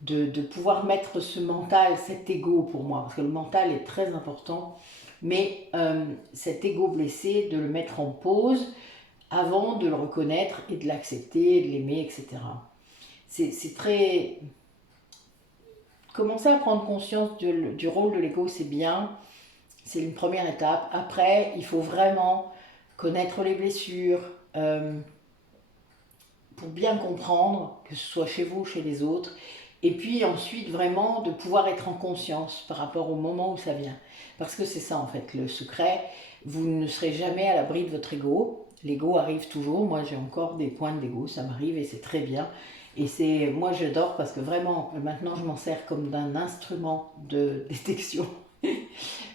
De pouvoir mettre ce mental, cet ego pour moi, parce que le mental est très important, mais cet ego blessé, de le mettre en pause avant de le reconnaître et de l'accepter, de l'aimer, etc. C'est très... Commencer à prendre conscience du rôle de l'ego, c'est bien, c'est une première étape. Après, il faut vraiment connaître les blessures, pour bien comprendre, que ce soit chez vous ou chez les autres, et puis ensuite vraiment de pouvoir être en conscience par rapport au moment où ça vient. Parce que c'est ça en fait, le secret, vous ne serez jamais à l'abri de votre ego, l'ego arrive toujours, moi j'ai encore des points d'ego, ça m'arrive et c'est très bien. Et moi j'adore parce que vraiment, maintenant je m'en sers comme d'un instrument de détection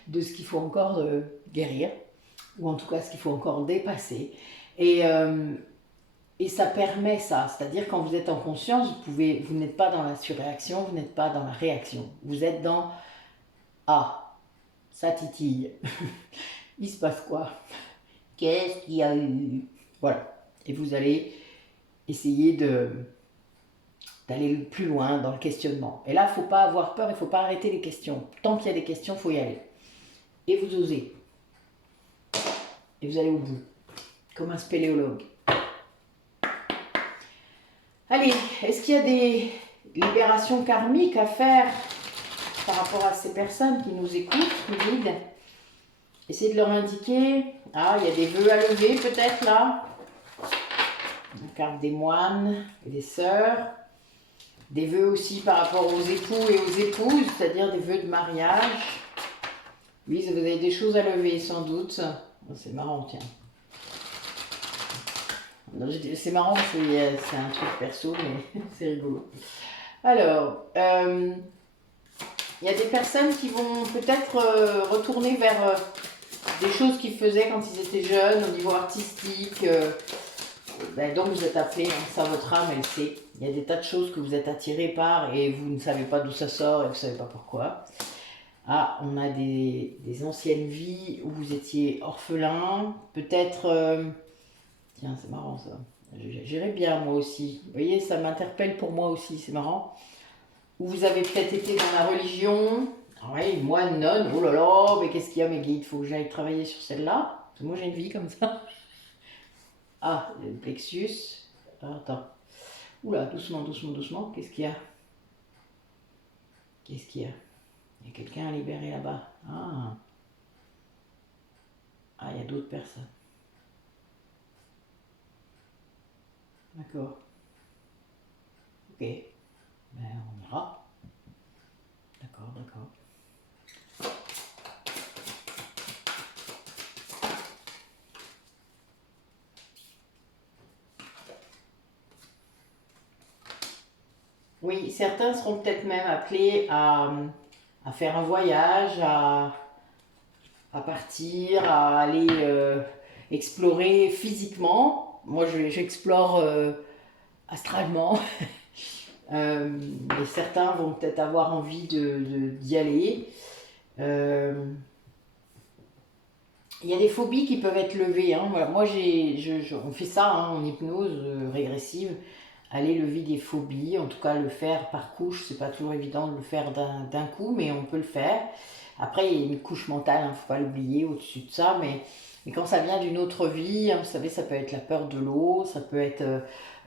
de ce qu'il faut encore guérir, ou en tout cas ce qu'il faut encore dépasser. Et ça permet ça, c'est-à-dire quand vous êtes en conscience, vous n'êtes pas dans la surréaction, vous n'êtes pas dans la réaction. Vous êtes dans « Ah, ça titille, il se passe quoi? Qu'est-ce qu'il y a eu ?» Voilà. Et vous allez essayer d'aller plus loin dans le questionnement. Et là, il ne faut pas avoir peur, il ne faut pas arrêter les questions. Tant qu'il y a des questions, il faut y aller. Et vous osez. Et vous allez au bout, comme un spéléologue. Allez, est-ce qu'il y a des libérations karmiques à faire par rapport à ces personnes qui nous écoutent, qui nous guident? Essayez de leur indiquer. Ah, il y a des vœux à lever peut-être là. La carte des moines et des sœurs. Des vœux aussi par rapport aux époux et aux épouses, c'est-à-dire des vœux de mariage. Oui, vous avez des choses à lever sans doute. C'est marrant, tiens. C'est marrant, c'est un truc perso, mais c'est rigolo. Alors, il y a des personnes qui vont peut-être retourner vers des choses qu'ils faisaient quand ils étaient jeunes, au niveau artistique. Donc vous êtes appelé, hein, ça votre âme, elle sait. Il y a des tas de choses que vous êtes attirés par et vous ne savez pas d'où ça sort et vous ne savez pas pourquoi. Ah, on a des anciennes vies où vous étiez orphelin, peut-être... Tiens, c'est marrant ça. J'irais bien moi aussi. Vous voyez, ça m'interpelle pour moi aussi, c'est marrant. Ou vous avez peut-être été dans la religion. Ah oui, moi, nonne, oh là là, mais qu'est-ce qu'il y a mes guides? Il faut que j'aille travailler sur celle-là. Parce que moi j'ai une vie comme ça. Ah, le plexus. Ah, attends. Oula, doucement, doucement, doucement. Qu'est-ce qu'il y a? Qu'est-ce qu'il y a? Il y a quelqu'un à libérer là-bas. Ah. Ah, il y a d'autres personnes. D'accord. Ok. Ben, on ira. D'accord, d'accord. Oui, certains seront peut-être même appelés à faire un voyage, à partir, à aller explorer physiquement. Moi, j'explore astralement. Et certains vont peut-être avoir envie d'y aller. Il y a des phobies qui peuvent être levées. Hein. Voilà, moi, on fait ça hein, en hypnose régressive. Aller lever des phobies, en tout cas le faire par couche, c'est pas toujours évident de le faire d'un coup, mais on peut le faire. Après, il y a une couche mentale, il ne faut pas l'oublier au-dessus de ça, mais quand ça vient d'une autre vie, hein, vous savez, ça peut être la peur de l'eau, ça peut être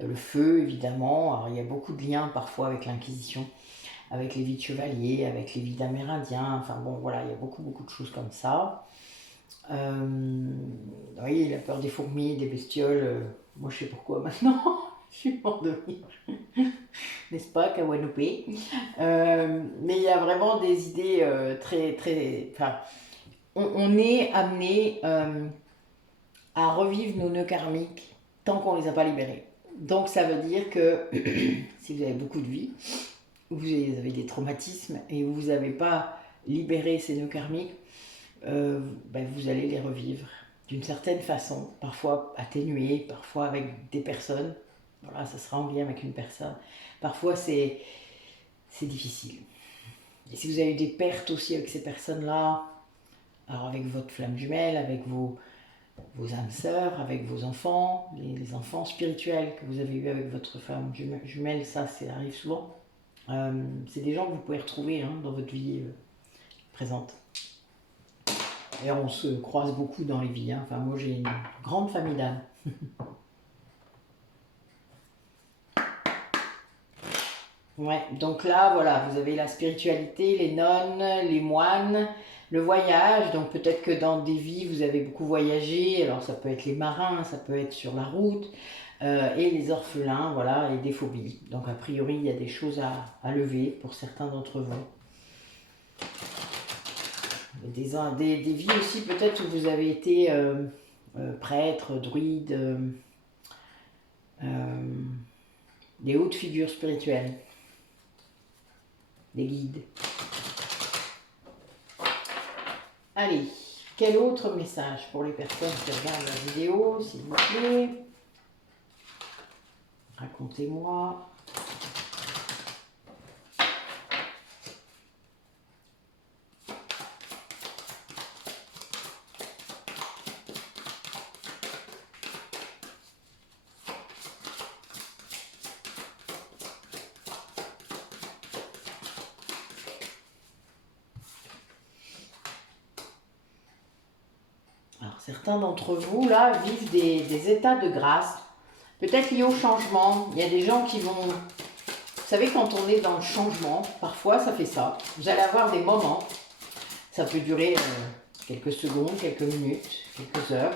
le feu, évidemment. Alors, il y a beaucoup de liens parfois avec l'Inquisition, avec les vies de chevaliers, avec les vies d'Amérindiens, enfin bon, voilà, il y a beaucoup, beaucoup de choses comme ça. Oui, la peur des fourmis, des bestioles, moi je sais pourquoi maintenant, je suis morte de rire, n'est-ce pas, Kawanopé. Mais il y a vraiment des idées très, très... Enfin, on est amené à revivre nos nœuds karmiques tant qu'on ne les a pas libérés. Donc ça veut dire que si vous avez beaucoup de vie, vous avez des traumatismes et vous n'avez pas libéré ces nœuds karmiques, vous allez les revivre d'une certaine façon, parfois atténués, parfois avec des personnes. Voilà, ça sera en lien avec une personne. Parfois c'est difficile. Et si vous avez eu des pertes aussi avec ces personnes-là, alors avec votre flamme jumelle, avec vos âmes sœurs, avec vos enfants, les enfants spirituels que vous avez eu avec votre femme jumelle, ça arrive souvent. C'est des gens que vous pouvez retrouver hein, dans votre vie présente. D'ailleurs, on se croise beaucoup dans les vies. Hein. Enfin, moi, j'ai une grande famille d'âmes. Ouais, donc là, voilà, vous avez la spiritualité, les nonnes, les moines, le voyage. Donc peut-être que dans des vies, vous avez beaucoup voyagé. Alors ça peut être les marins, ça peut être sur la route. Et les orphelins, voilà, et des phobies. Donc a priori, il y a des choses à lever pour certains d'entre vous. Des vies aussi peut-être où vous avez été prêtre, druide, des hautes figures spirituelles, des guides. Allez, quel autre message pour les personnes qui regardent la vidéo, s'il vous plaît? Racontez-moi. Alors, certains d'entre vous, là, vivent des états de grâce, peut-être liés au changement. Il y a des gens qui vont... Vous savez, quand on est dans le changement, parfois ça fait ça. Vous allez avoir des moments, ça peut durer quelques secondes, quelques minutes, quelques heures.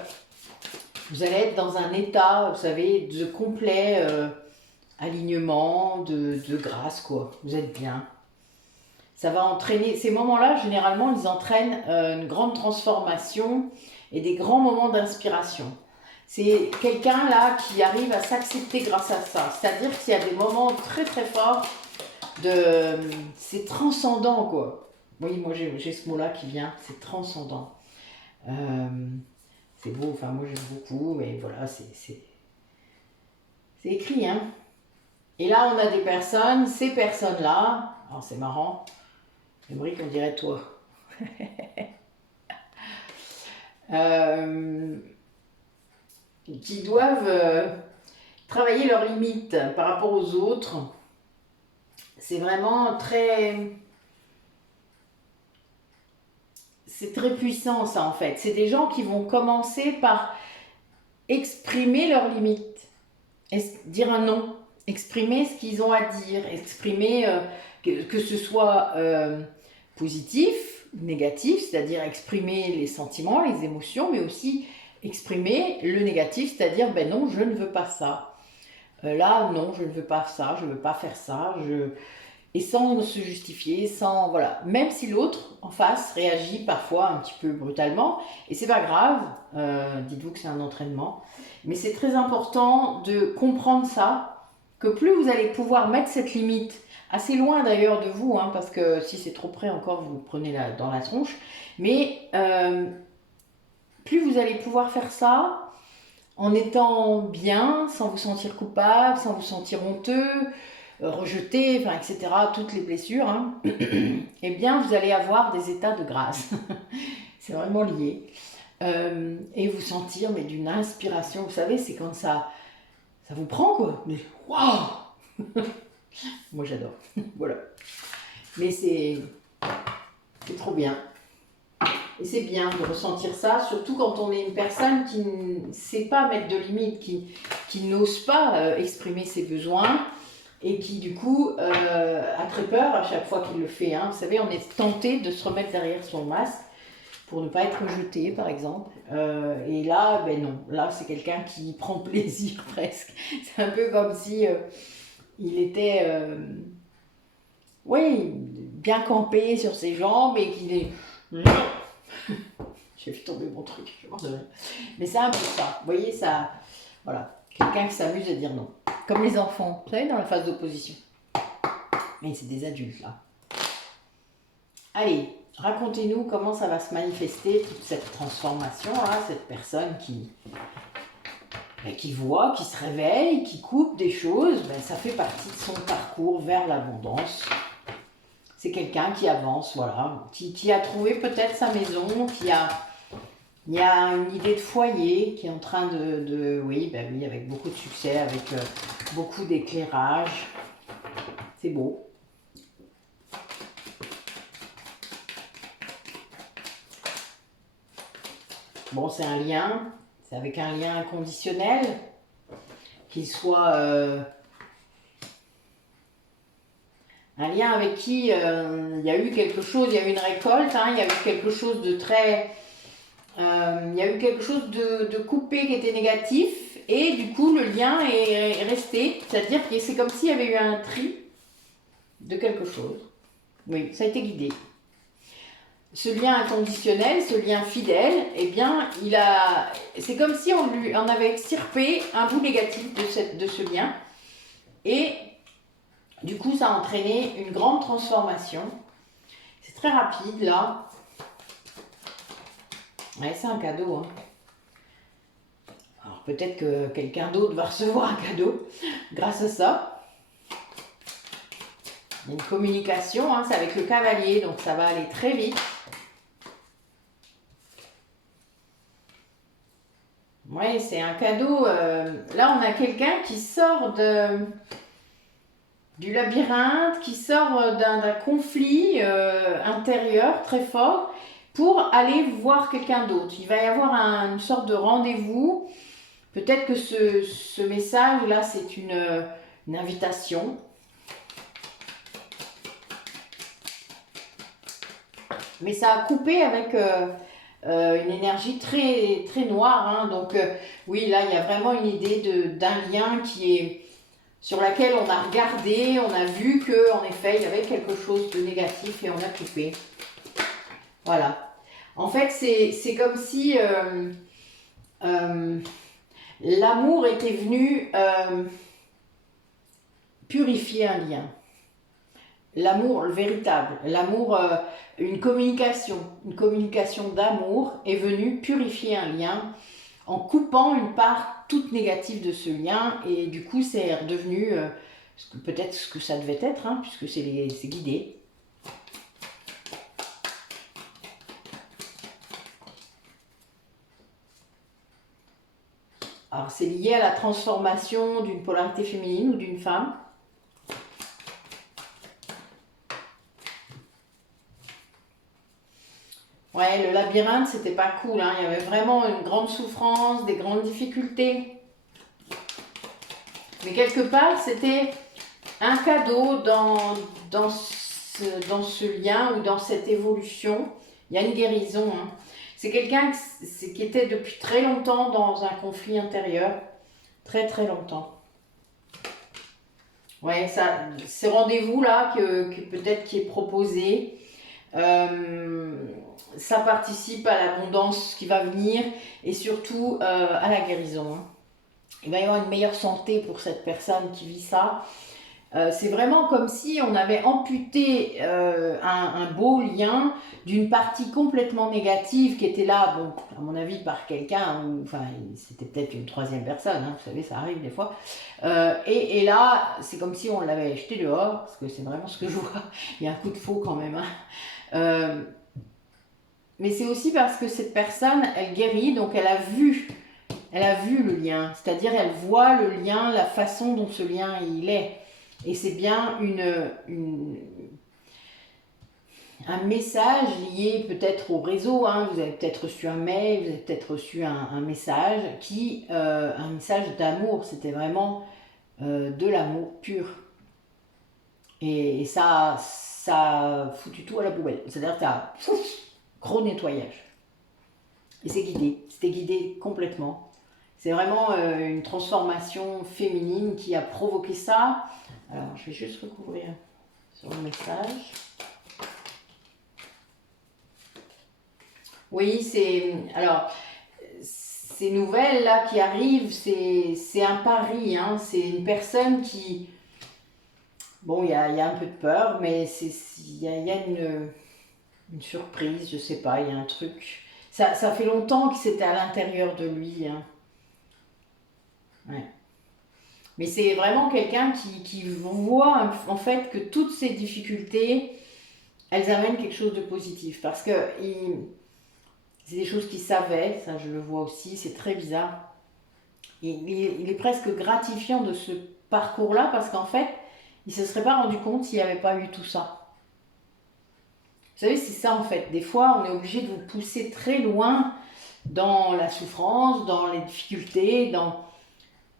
Vous allez être dans un état, vous savez, de complet alignement, de grâce, quoi. Vous êtes bien. Ça va entraîner, ces moments-là, généralement, ils entraînent une grande transformation et des grands moments d'inspiration. C'est quelqu'un là qui arrive à s'accepter grâce à ça. C'est-à-dire qu'il y a des moments très très forts de... C'est transcendant quoi. Oui, moi j'ai ce mot-là qui vient, c'est transcendant. C'est beau, enfin moi j'aime beaucoup, mais voilà, c'est écrit, hein. Et là on a des personnes, ces personnes-là, alors c'est marrant, j'aimerais qu'on dirait toi. Qui doivent travailler leurs limites par rapport aux autres. C'est vraiment très... C'est très puissant ça en fait. C'est des gens qui vont commencer par exprimer leurs limites, dire un non, exprimer ce qu'ils ont à dire, exprimer que ce soit positif, négatif, c'est-à-dire exprimer les sentiments, les émotions, mais aussi exprimer le négatif, c'est-à-dire ben non, je ne veux pas ça. Là, non, je ne veux pas ça, je ne veux pas faire ça, et sans se justifier, sans voilà. Même si l'autre en face réagit parfois un petit peu brutalement, et c'est pas grave, dites-vous que c'est un entraînement, mais c'est très important de comprendre ça, que plus vous allez pouvoir mettre cette limite, assez loin d'ailleurs de vous, hein, parce que si c'est trop près encore, vous prenez dans la tronche, mais plus vous allez pouvoir faire ça, en étant bien, sans vous sentir coupable, sans vous sentir honteux, rejeté, enfin, etc., toutes les blessures, hein, eh bien, vous allez avoir des états de grâce. C'est vraiment lié. et vous sentir mais d'une inspiration. Vous savez, c'est quand ça vous prend quoi. Mais waouh. Moi j'adore. Voilà. Mais c'est trop bien. Et c'est bien de ressentir ça, surtout quand on est une personne qui ne sait pas mettre de limites, qui n'ose pas exprimer ses besoins et qui du coup a très peur à chaque fois qu'il le fait. Hein. Vous savez, on est tenté de se remettre derrière son masque pour ne pas être rejeté par exemple. Et là, ben non, là c'est quelqu'un qui prend plaisir presque. C'est un peu comme si il était oui, bien campé sur ses jambes et qu'il est... J'ai fait tomber mon truc, je m'en souviens. Mais c'est un peu ça, vous voyez, ça... Voilà, quelqu'un qui s'amuse à dire non. Comme les enfants, vous savez, dans la phase d'opposition. Mais c'est des adultes, là. Allez, racontez-nous comment ça va se manifester, toute cette transformation, là, cette personne qui voit, qui se réveille, qui coupe des choses, ben, ça fait partie de son parcours vers l'abondance. C'est quelqu'un qui avance, voilà, qui a trouvé peut-être sa maison, il y a une idée de foyer qui est en train oui, ben oui, avec beaucoup de succès, avec beaucoup d'éclairage. C'est beau. Bon, c'est un lien, c'est avec un lien inconditionnel, qu'il soit un lien avec qui il y a eu quelque chose, il y a eu une récolte, hein, il y a eu quelque chose de très... il y a eu quelque chose de coupé qui était négatif et du coup le lien est resté, c'est-à-dire que c'est comme s'il y avait eu un tri de quelque chose. Oui, ça a été guidé. Ce lien inconditionnel, ce lien fidèle, eh bien, c'est comme si on avait extirpé un bout négatif de ce lien et du coup ça a entraîné une grande transformation. C'est très rapide là. Ouais, c'est un cadeau. Hein. Alors peut-être que quelqu'un d'autre va recevoir un cadeau grâce à ça. Il y a une communication, hein, c'est avec le cavalier, donc ça va aller très vite. Oui, c'est un cadeau. Là, on a quelqu'un qui sort du labyrinthe, qui sort d'un conflit intérieur très fort pour aller voir quelqu'un d'autre. Il va y avoir une sorte de rendez-vous. Peut-être que ce message-là, c'est une invitation. Mais ça a coupé avec une énergie très, très noire. Hein. Donc oui, là, il y a vraiment une idée d'un lien sur laquelle on a regardé, on a vu qu'en effet, il y avait quelque chose de négatif et on a coupé. Voilà. En fait, c'est comme si l'amour était venu purifier un lien. L'amour, le véritable, l'amour, une communication d'amour est venue purifier un lien en coupant une part toute négative de ce lien et du coup c'est redevenu peut-être ce que ça devait être, hein, puisque c'est guidé. Alors c'est lié à la transformation d'une polarité féminine ou d'une femme. Ouais, le labyrinthe, c'était pas cool, hein. Il y avait vraiment une grande souffrance, des grandes difficultés. Mais quelque part, c'était un cadeau dans ce lien ou dans cette évolution. Il y a une guérison. Hein. C'est quelqu'un qui était depuis très longtemps dans un conflit intérieur. Très très longtemps. Ouais, ce rendez-vous-là peut-être qui est proposé. Ça participe à l'abondance qui va venir et surtout à la guérison. Hein. Il va y avoir une meilleure santé pour cette personne qui vit ça. C'est vraiment comme si on avait amputé un beau lien d'une partie complètement négative qui était là, bon, à mon avis, par quelqu'un, enfin, c'était peut-être une troisième personne, hein, vous savez, ça arrive des fois. Et là, c'est comme si on l'avait jeté dehors, parce que c'est vraiment ce que je vois. Il y a un coup de faux quand même. Hein. mais c'est aussi parce que cette personne, elle guérit, donc elle a vu le lien, c'est-à-dire elle voit le lien, la façon dont ce lien il est. Et c'est bien un message lié peut-être au réseau, hein. Vous avez peut-être reçu un mail, vous avez peut-être reçu un message un message d'amour, c'était vraiment de l'amour pur. Et ça a foutu tout à la poubelle, c'est-à-dire que ça a gros nettoyage. Et c'est guidé, c'était guidé complètement. C'est vraiment une transformation féminine qui a provoqué ça. Alors, je vais juste recouvrir sur le message. Oui, alors, ces nouvelles-là qui arrivent, c'est un pari, hein. C'est une personne qui... Bon, il y a un peu de peur, mais il y a une surprise, je sais pas, il y a un truc... Ça fait longtemps que c'était à l'intérieur de lui, hein. Ouais. Mais c'est vraiment quelqu'un qui voit en fait que toutes ces difficultés, elles amènent quelque chose de positif. Parce que c'est des choses qu'il savait, ça je le vois aussi, c'est très bizarre. Il est presque gratifiant de ce parcours-là parce qu'en fait, il ne se serait pas rendu compte s'il n'y avait pas eu tout ça. Vous savez, c'est ça en fait. Des fois, on est obligé de vous pousser très loin dans la souffrance, dans les difficultés, dans...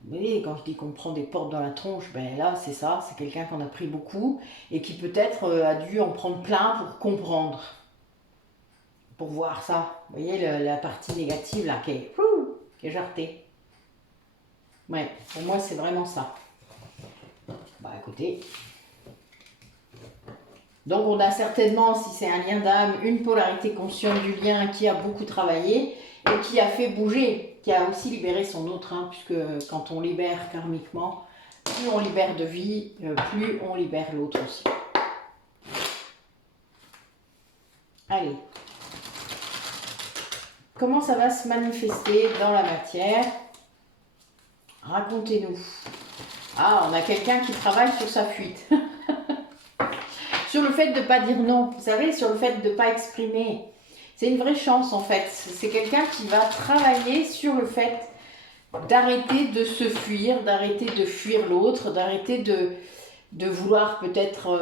Vous voyez, quand je dis qu'on prend des portes dans la tronche, ben là, c'est ça, c'est quelqu'un qu'on a pris beaucoup et qui peut-être a dû en prendre plein pour comprendre, pour voir ça. Vous voyez, la partie négative, là, qui est jartée. Ouais, pour moi, c'est vraiment ça. Bah, écoutez. Donc, on a certainement, si c'est un lien d'âme, une polarité consciente du lien qui a beaucoup travaillé et qui a fait bouger, qui a aussi libéré son autre, hein, puisque quand on libère karmiquement, plus on libère de vie, plus on libère l'autre aussi. Allez. Comment ça va se manifester dans la matière? Racontez-nous. Ah, on a quelqu'un qui travaille sur sa fuite. Sur le fait de ne pas dire non, vous savez, sur le fait de ne pas exprimer. C'est une vraie chance en fait. C'est quelqu'un qui va travailler sur le fait d'arrêter de se fuir, d'arrêter de fuir l'autre, d'arrêter de vouloir peut-être,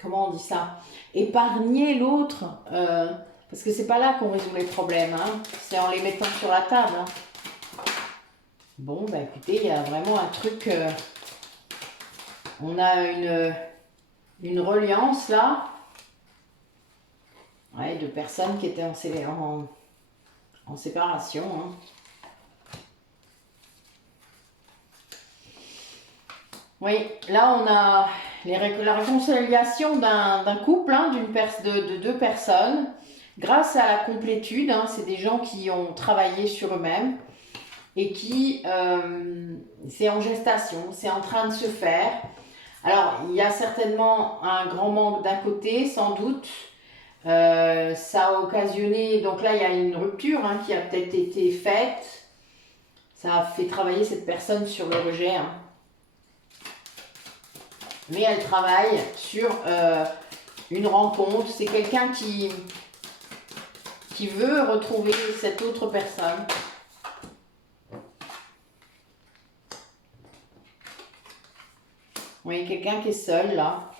comment on dit ça, épargner l'autre. Parce que c'est pas là qu'on résout les problèmes, hein. C'est en les mettant sur la table. Hein. Bon, bah écoutez, il y a vraiment un truc... on a une reliance là, ouais, de personnes qui étaient en séparation. Hein. Oui, là on a la réconciliation d'un couple, hein, de deux personnes, grâce à la complétude. Hein, c'est des gens qui ont travaillé sur eux-mêmes et qui, c'est en gestation, c'est en train de se faire. Alors, il y a certainement un grand manque d'un côté, sans doute. Ça a occasionné, donc là il y a une rupture, hein, qui a peut-être été faite. Ça a fait travailler cette personne sur le rejet. Hein. Mais elle travaille sur une rencontre. C'est quelqu'un qui veut retrouver cette autre personne. Oui, quelqu'un qui est seul là,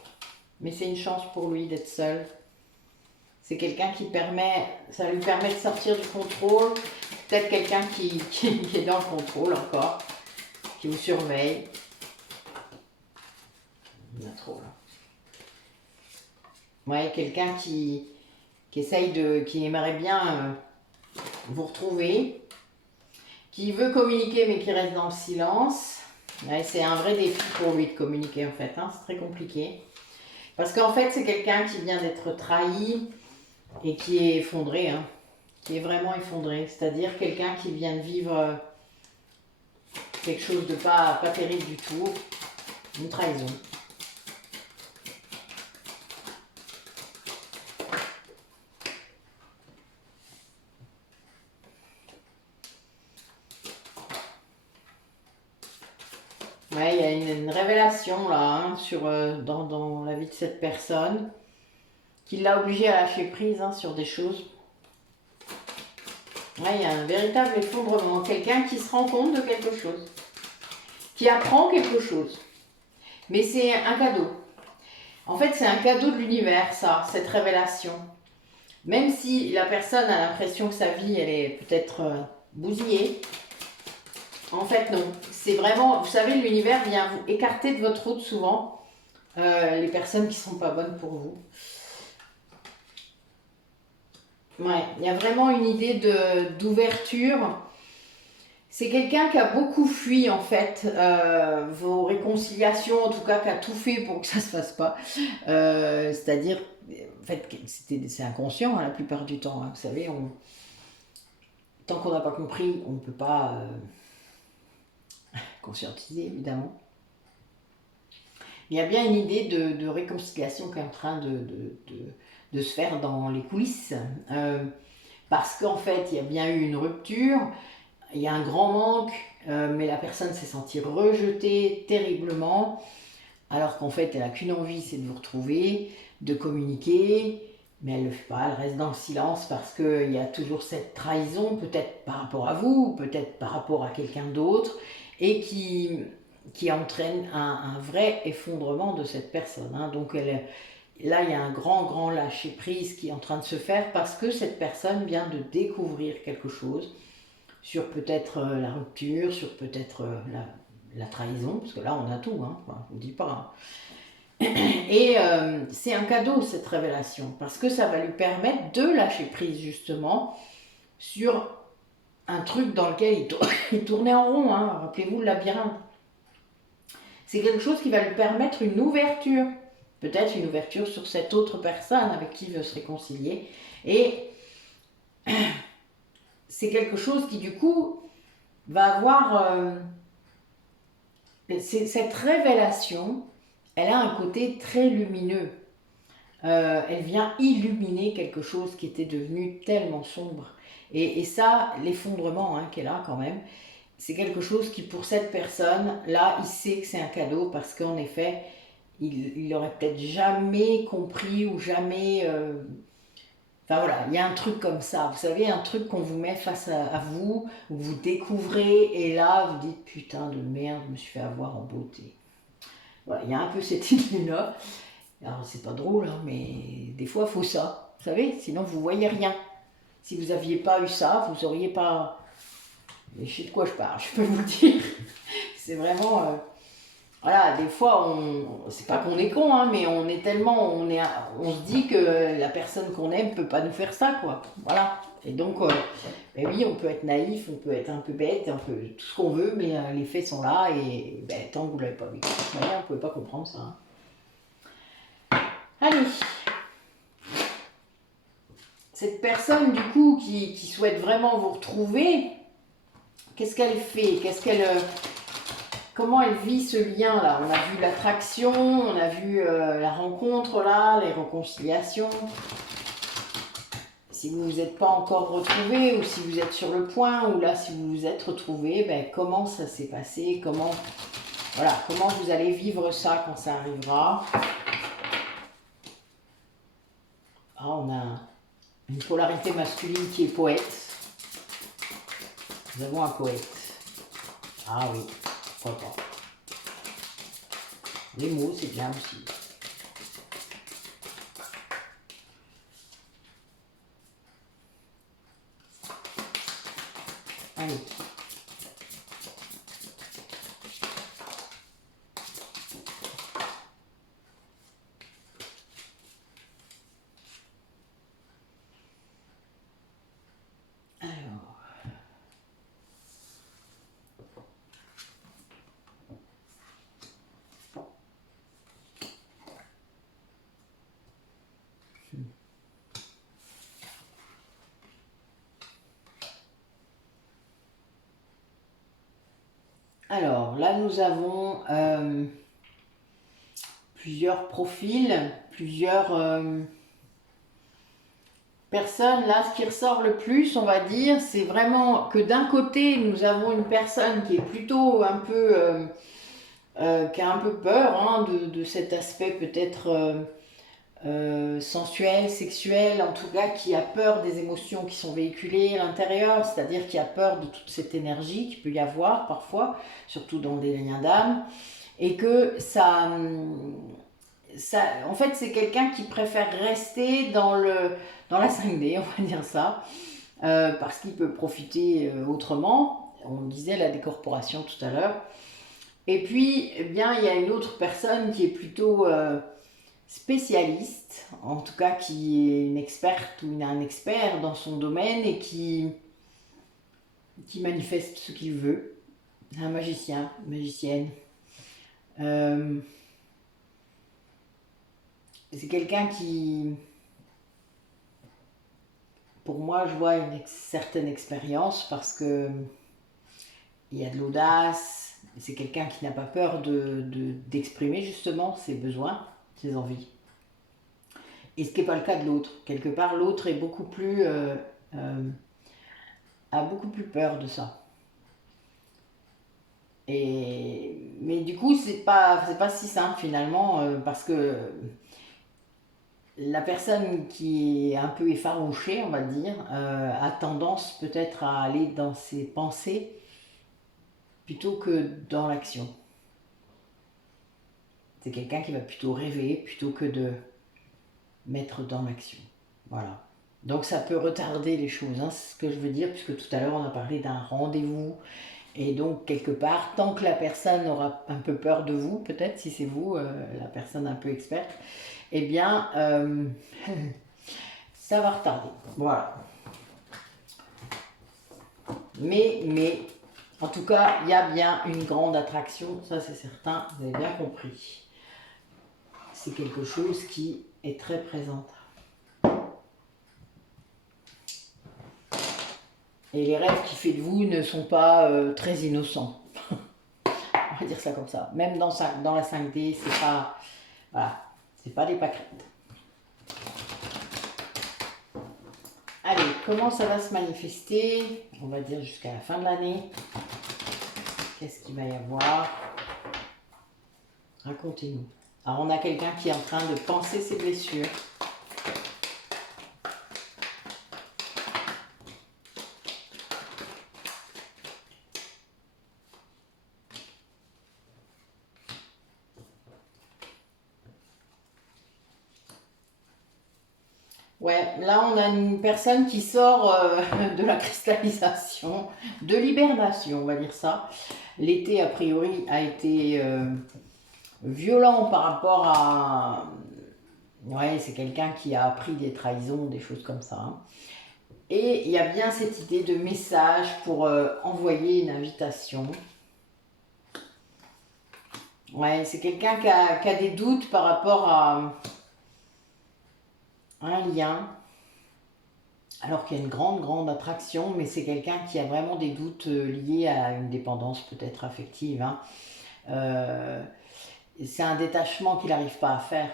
mais c'est une chance pour lui d'être seul. C'est quelqu'un ça lui permet de sortir du contrôle. Peut-être quelqu'un qui est dans le contrôle encore, qui vous surveille. Il y en a trop là. Ouais, quelqu'un qui qui aimerait bien vous retrouver, qui veut communiquer mais qui reste dans le silence. Ouais, c'est un vrai défi pour lui de communiquer en fait, hein, c'est très compliqué. Parce qu'en fait, c'est quelqu'un qui vient d'être trahi et qui est effondré, hein, qui est vraiment effondré. C'est-à-dire quelqu'un qui vient de vivre quelque chose de pas terrible du tout, une trahison. Ouais, il y a une révélation là, hein, dans la vie de cette personne qui l'a obligé à lâcher prise, hein, sur des choses. Ouais, il y a un véritable effondrement. Quelqu'un qui se rend compte de quelque chose, qui apprend quelque chose. Mais c'est un cadeau. En fait, c'est un cadeau de l'univers, ça, cette révélation. Même si la personne a l'impression que sa vie, elle est peut-être bousillée, en fait, non. C'est vraiment, vous savez, l'univers vient vous écarter de votre route souvent, les personnes qui ne sont pas bonnes pour vous. Ouais, il y a vraiment une idée d'ouverture. C'est quelqu'un qui a beaucoup fui, en fait, vos réconciliations, en tout cas, qui a tout fait pour que ça ne se fasse pas. C'est-à-dire, en fait, c'est inconscient hein, la plupart du temps. Hein. Vous savez, tant qu'on n'a pas compris, on ne peut pas conscientiser, évidemment. Il y a bien une idée de réconciliation qui est en train de se faire dans les coulisses. Parce qu'en fait, il y a bien eu une rupture, il y a un grand manque, mais la personne s'est sentie rejetée terriblement, alors qu'en fait, elle n'a qu'une envie, c'est de vous retrouver, de communiquer, mais elle ne le fait pas, elle reste dans le silence parce qu'il y a toujours cette trahison, peut-être par rapport à vous, peut-être par rapport à quelqu'un d'autre, et qui entraîne un vrai effondrement de cette personne. Hein. Donc là, il y a un grand lâcher-prise qui est en train de se faire parce que cette personne vient de découvrir quelque chose sur peut-être la rupture, sur peut-être la trahison, parce que là, on a tout, hein, enfin, je ne vous dis pas. Hein. Et c'est un cadeau, cette révélation, parce que ça va lui permettre de lâcher prise, justement, sur un truc dans lequel il tournait en rond, hein, rappelez-vous le labyrinthe. C'est quelque chose qui va lui permettre une ouverture, peut-être une ouverture sur cette autre personne avec qui il veut se réconcilier. Et c'est quelque chose qui, du coup, va avoir... cette révélation, elle a un côté très lumineux. Elle vient illuminer quelque chose qui était devenu tellement sombre. Et ça, l'effondrement hein, qui est là quand même, c'est quelque chose qui pour cette personne, là, il sait que c'est un cadeau parce qu'en effet, il n'aurait peut-être jamais compris ou jamais... Enfin voilà, il y a un truc comme ça, vous savez, un truc qu'on vous met face à vous, où vous découvrez, et là, vous dites, putain de merde, je me suis fait avoir en beauté. Voilà, il y a un peu cette idée-là. Alors, c'est pas drôle, hein, mais des fois, il faut ça, vous savez, sinon vous voyez rien. Si vous n'aviez pas eu ça, vous n'auriez pas... Mais je sais de quoi je parle, je peux vous le dire. C'est vraiment... Voilà, des fois, c'est pas qu'on est con, hein, mais on est tellement... On se dit que la personne qu'on aime peut pas nous faire ça, quoi. Voilà. Et donc, ben oui, on peut être naïf, on peut être un peu bête, un peu tout ce qu'on veut, mais les faits sont là, et ben, tant que vous l'avez pas vécu, de toute manière, vous pouvez pas comprendre ça. Hein. Allez. Cette personne, du coup, qui souhaite vraiment vous retrouver, qu'est-ce qu'elle fait? Comment elle vit ce lien-là? On a vu l'attraction, on a vu la rencontre, là, les réconciliations. Si vous ne vous êtes pas encore retrouvés, ou si vous êtes sur le point, ou là, si vous vous êtes retrouvés, ben, comment ça s'est passé? Comment vous allez vivre ça quand ça arrivera? Ah, on a une polarité masculine qui est poète. Nous avons un poète. Ah oui, pourquoi pas. Les mots, c'est bien aussi. Allez. Alors, là, nous avons plusieurs profils, plusieurs personnes. Là, ce qui ressort le plus, on va dire, c'est vraiment que d'un côté, nous avons une personne qui est plutôt un peu... qui a un peu peur hein, de cet aspect peut-être sensuel, sexuel, en tout cas qui a peur des émotions qui sont véhiculées à l'intérieur, c'est-à-dire qui a peur de toute cette énergie qu'il peut y avoir parfois, surtout dans des liens d'âme, et que en fait, c'est quelqu'un qui préfère rester dans la 5D, on va dire ça, parce qu'il peut profiter autrement. On disait la décorporation tout à l'heure. Et puis, eh bien, il y a une autre personne qui est plutôt spécialiste, en tout cas qui est une experte ou un expert dans son domaine et qui manifeste ce qu'il veut. Un magicien, une magicienne. C'est quelqu'un qui, pour moi, je vois une certaine expérience parce que il y a de l'audace. C'est quelqu'un qui n'a pas peur d'exprimer justement ses besoins, ses envies. Et ce qui n'est pas le cas de l'autre. Quelque part, l'autre est beaucoup plus, a beaucoup plus peur de ça. Mais du coup, c'est pas si simple finalement, parce que la personne qui est un peu effarouchée, on va dire, a tendance peut-être à aller dans ses pensées plutôt que dans l'action. C'est quelqu'un qui va plutôt rêver plutôt que de mettre dans l'action. Voilà. Donc ça peut retarder les choses, hein, c'est ce que je veux dire, puisque tout à l'heure on a parlé d'un rendez-vous. Et donc quelque part, tant que la personne aura un peu peur de vous, peut-être si c'est vous, la personne un peu experte, eh bien, ça va retarder. Voilà. Mais, en tout cas, il y a bien une grande attraction, ça c'est certain, vous avez bien compris. C'est quelque chose qui est très présent. Et les rêves qu'il fait de vous ne sont pas très innocents. On va dire ça comme ça. Même dans la 5D, c'est pas... Voilà, c'est pas des pâquerettes. Allez, comment ça va se manifester? On va dire jusqu'à la fin de l'année. Qu'est-ce qu'il va y avoir? Racontez-nous. Alors, on a quelqu'un qui est en train de penser ses blessures. Ouais, là on a une personne qui sort de la cristallisation, de l'hibernation, on va dire ça. L'été, a priori, a été violent par rapport à... Ouais, c'est quelqu'un qui a appris des trahisons, des choses comme ça. Hein. Et il y a bien cette idée de message pour envoyer une invitation. Ouais, c'est quelqu'un qui a des doutes par rapport à un lien. Alors qu'il y a une grande attraction, mais c'est quelqu'un qui a vraiment des doutes liés à une dépendance peut-être affective. Hein. C'est un détachement qu'il n'arrive pas à faire.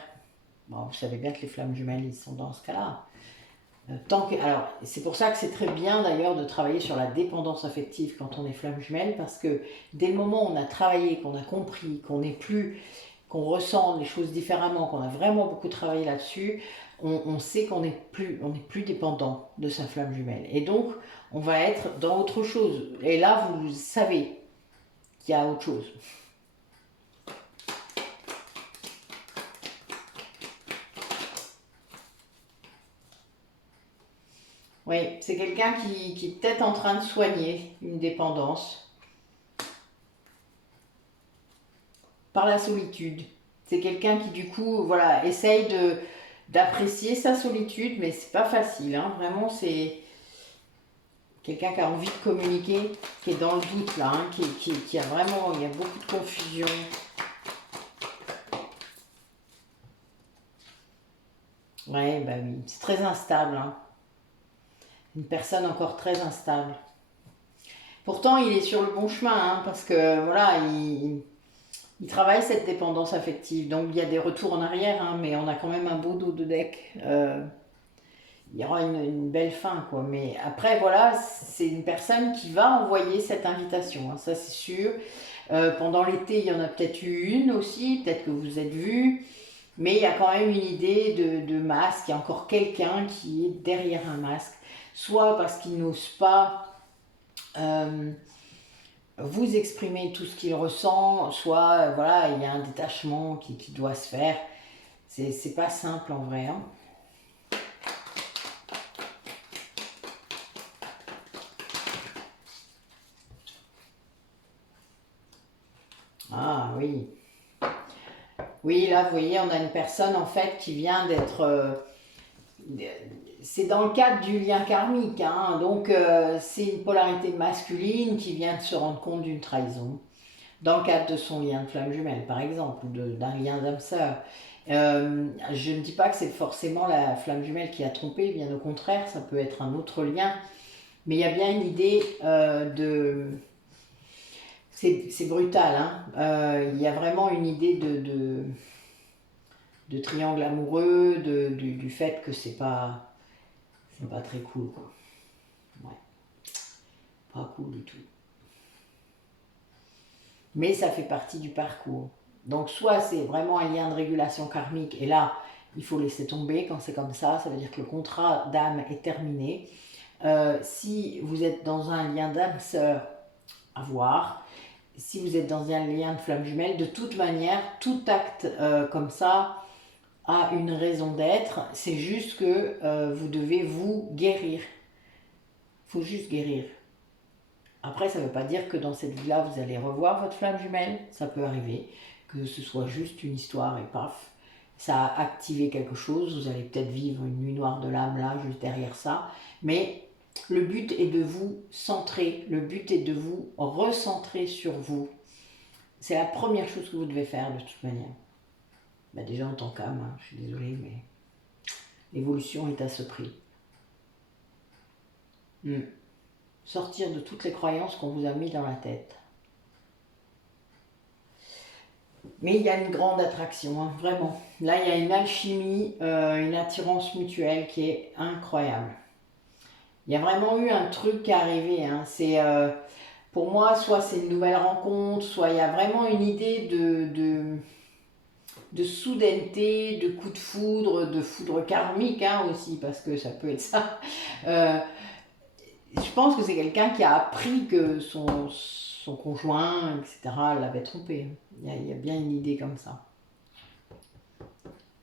Bon, vous savez bien que les flammes jumelles, ils sont dans ce cas-là. Alors, c'est pour ça que c'est très bien d'ailleurs de travailler sur la dépendance affective quand on est flamme jumelle, parce que dès le moment où on a travaillé, qu'on a compris, qu'on ressent les choses différemment, qu'on a vraiment beaucoup travaillé là-dessus, on sait qu'on n'est plus dépendant de sa flamme jumelle. Et donc, on va être dans autre chose. Et là, vous savez qu'il y a autre chose. Oui, c'est quelqu'un qui est peut-être en train de soigner une dépendance par la solitude. C'est quelqu'un qui, du coup, voilà, essaye d'apprécier sa solitude, mais c'est pas facile. Hein. Vraiment, c'est quelqu'un qui a envie de communiquer, qui est dans le doute là, hein, qui a vraiment, il y a beaucoup de confusion. Ouais, bah oui, c'est très instable. Hein. Une personne encore très instable. Pourtant, il est sur le bon chemin, hein, parce que voilà, il travaille cette dépendance affective. Donc, il y a des retours en arrière, hein, mais on a quand même un beau dos de deck. Il y aura une belle fin, quoi. Mais après, voilà, c'est une personne qui va envoyer cette invitation, hein, ça c'est sûr. Pendant l'été, il y en a peut-être eu une aussi, peut-être que vous êtes vus. Mais il y a quand même une idée de masque, il y a encore quelqu'un qui est derrière un masque, soit parce qu'il n'ose pas vous exprimer tout ce qu'il ressent, soit voilà, il y a un détachement qui doit se faire. C'est pas simple en vrai. Hein. Ah oui. Oui, là, vous voyez, on a une personne en fait qui vient d'être... c'est dans le cadre du lien karmique, hein, donc c'est une polarité masculine qui vient de se rendre compte d'une trahison. Dans le cadre de son lien de flamme jumelle, par exemple, ou d'un lien d'âme sœur. Je ne dis pas que c'est forcément la flamme jumelle qui a trompé, bien au contraire, ça peut être un autre lien. Mais il y a bien une idée de... C'est brutal, hein. Il y a vraiment une idée de triangle amoureux, du fait que c'est pas très cool, quoi. Ouais, pas cool du tout. Mais ça fait partie du parcours. Donc soit c'est vraiment un lien de régulation karmique, et là, il faut laisser tomber quand c'est comme ça veut dire que le contrat d'âme est terminé. Si vous êtes dans un lien d'âme sœur, à voir. Si vous êtes dans un lien de flamme jumelle, de toute manière, tout acte comme ça a une raison d'être. C'est juste que vous devez vous guérir. Il faut juste guérir. Après, ça ne veut pas dire que dans cette vie-là, vous allez revoir votre flamme jumelle. Ça peut arriver que ce soit juste une histoire et paf, ça a activé quelque chose. Vous allez peut-être vivre une nuit noire de l'âme là, juste derrière ça. Mais le but est de vous centrer. Le but est de vous recentrer sur vous. C'est la première chose que vous devez faire de toute manière. Bah déjà en tant qu'âme, hein, je suis désolée, mais l'évolution est à ce prix. Sortir de toutes les croyances qu'on vous a mis dans la tête. Mais il y a une grande attraction, hein, vraiment. Là, il y a une alchimie, une attirance mutuelle qui est incroyable. Il y a vraiment eu un truc qui est arrivé. Hein. C'est, pour moi, soit c'est une nouvelle rencontre, soit il y a vraiment une idée de soudaineté, de coup de foudre karmique hein, aussi, parce que ça peut être ça. Je pense que c'est quelqu'un qui a appris que son conjoint, etc., l'avait trompé. Il y a bien une idée comme ça.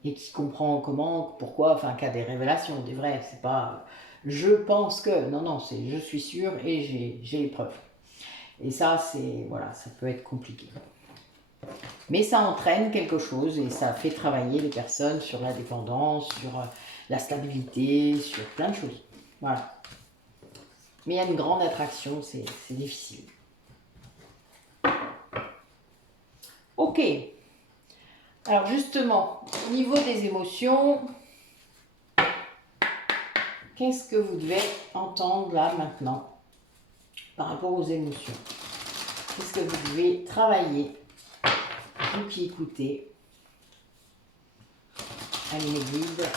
Et qui comprend comment, pourquoi, enfin, qui a des révélations, des vrais. C'est pas je pense que, non, c'est je suis sûre et j'ai les preuves. Et ça, c'est, voilà, ça peut être compliqué. Mais ça entraîne quelque chose et ça fait travailler les personnes sur la dépendance, sur la stabilité, sur plein de choses. Voilà. Mais il y a une grande attraction, c'est difficile. Ok. Alors justement, au niveau des émotions, qu'est-ce que vous devez entendre là maintenant par rapport aux émotions? Qu'est-ce que vous devez travailler? Vous qui écoutez, allez mes guides.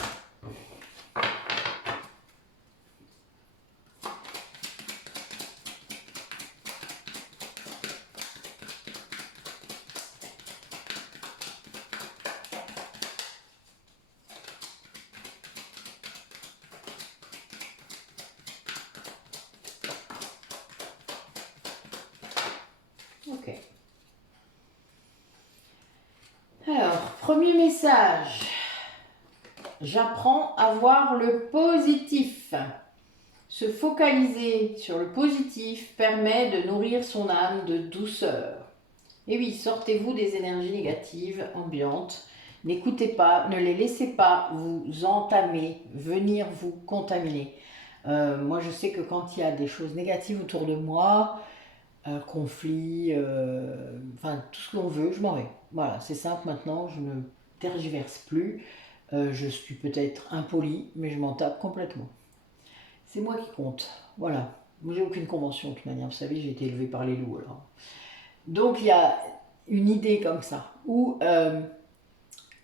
Ok. Alors, premier message. J'apprends à voir le positif. Se focaliser sur le positif permet de nourrir son âme de douceur. Et oui, sortez-vous des énergies négatives ambiantes. N'écoutez pas, ne les laissez pas vous entamer, venir vous contaminer. Moi, je sais que quand il y a des choses négatives autour de moi, conflits, enfin tout ce que l'on veut, je m'en vais. Voilà, c'est simple maintenant, je ne tergiverse plus. Je suis peut-être impolie, mais je m'en tape complètement. C'est moi qui compte. Voilà. Moi, j'ai aucune convention de toute manière. Vous savez, j'ai été élevée par les loups. Alors. Donc, il y a une idée comme ça, où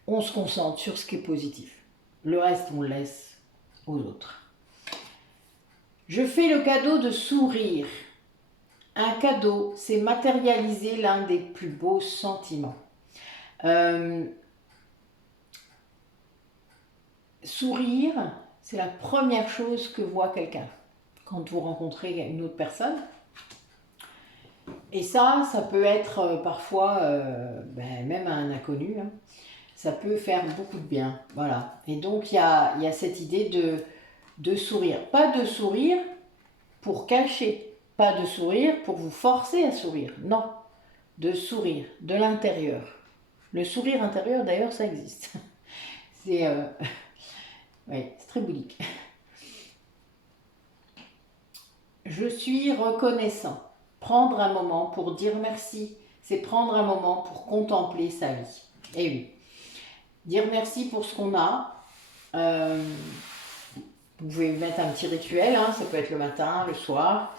on se concentre sur ce qui est positif. Le reste, on le laisse aux autres. Je fais le cadeau de sourire. Un cadeau, c'est matérialiser l'un des plus beaux sentiments. sourire, c'est la première chose que voit quelqu'un quand vous rencontrez une autre personne. Et ça peut être parfois, même à un inconnu, hein, ça peut faire beaucoup de bien. Voilà. Et donc, il y a cette idée de sourire. Pas de sourire pour cacher, pas de sourire pour vous forcer à sourire. Non, de sourire, de l'intérieur. Le sourire intérieur, d'ailleurs, ça existe. C'est oui, c'est très bouddhique. Je suis reconnaissant. Prendre un moment pour dire merci, c'est prendre un moment pour contempler sa vie. Et oui, dire merci pour ce qu'on a. Vous pouvez mettre un petit rituel, hein, ça peut être le matin, le soir.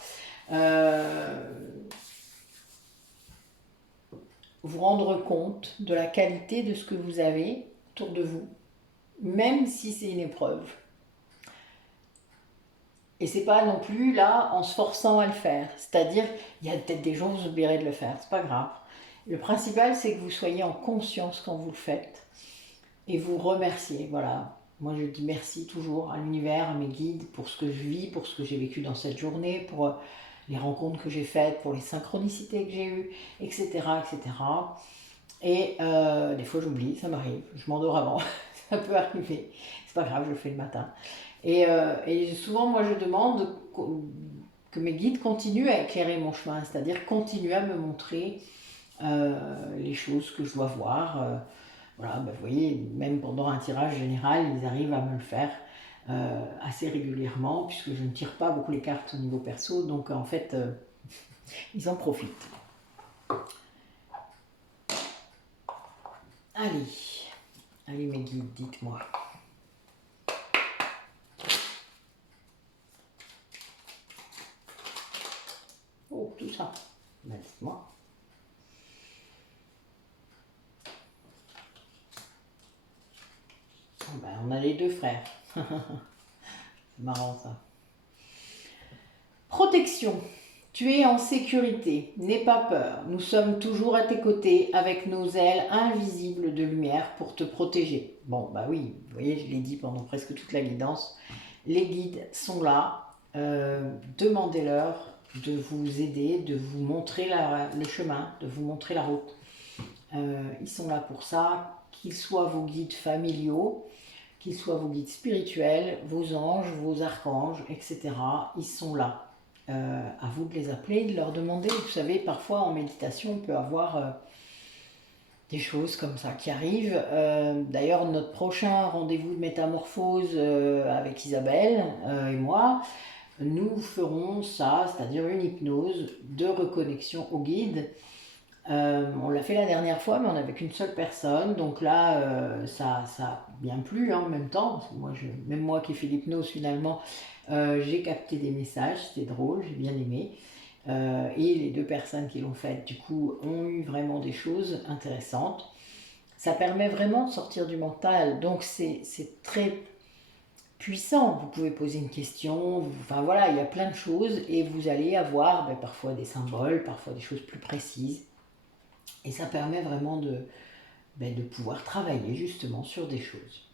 Vous rendre compte de la qualité de ce que vous avez autour de vous, même si c'est une épreuve. Et c'est pas non plus là en se forçant à le faire. C'est-à-dire, il y a peut-être des jours où vous oublierez de le faire, c'est pas grave. Le principal, c'est que vous soyez en conscience quand vous le faites et vous remerciez. Voilà. Moi, je dis merci toujours à l'univers, à mes guides, pour ce que je vis, pour ce que j'ai vécu dans cette journée, pour les rencontres que j'ai faites, pour les synchronicités que j'ai eues, etc., etc. Et des fois, j'oublie, ça m'arrive. Je m'endors avant, ça peut arriver. C'est pas grave, je le fais le matin. Et souvent, moi, je demande que mes guides continuent à éclairer mon chemin, c'est-à-dire continuer à me montrer les choses que je dois voir. Voilà, vous voyez, même pendant un tirage général, ils arrivent à me le faire assez régulièrement, puisque je ne tire pas beaucoup les cartes au niveau perso, donc en fait, ils en profitent. Allez mes guides, dites-moi. Oh, tout ça. Ben, dites-moi. Ben, on a les deux frères. C'est marrant ça. Protection. Tu es en sécurité. N'aie pas peur. Nous sommes toujours à tes côtés avec nos ailes invisibles de lumière pour te protéger. Bon, bah oui, vous voyez, je l'ai dit pendant presque toute la guidance. Les guides sont là. Demandez-leur de vous aider, de vous montrer le chemin, de vous montrer la route. Ils sont là pour ça, qu'ils soient vos guides familiaux, qu'ils soient vos guides spirituels, vos anges, vos archanges, etc. Ils sont là. À vous de les appeler, de leur demander. Vous savez, parfois en méditation, on peut avoir des choses comme ça qui arrivent. D'ailleurs, notre prochain rendez-vous de métamorphose avec Isabelle et moi, nous ferons ça, c'est-à-dire une hypnose de reconnexion au guide. On l'a fait la dernière fois, mais on n'avait qu'une seule personne. Donc là, ça a bien plu en même temps. Parce que même moi qui ai fait l'hypnose, finalement, j'ai capté des messages. C'était drôle, j'ai bien aimé. Et les deux personnes qui l'ont faite, du coup, ont eu vraiment des choses intéressantes. Ça permet vraiment de sortir du mental. Donc c'est très puissant. Vous pouvez poser une question, enfin voilà, il y a plein de choses et vous allez avoir parfois des symboles, parfois des choses plus précises. Et ça permet vraiment de pouvoir travailler justement sur des choses.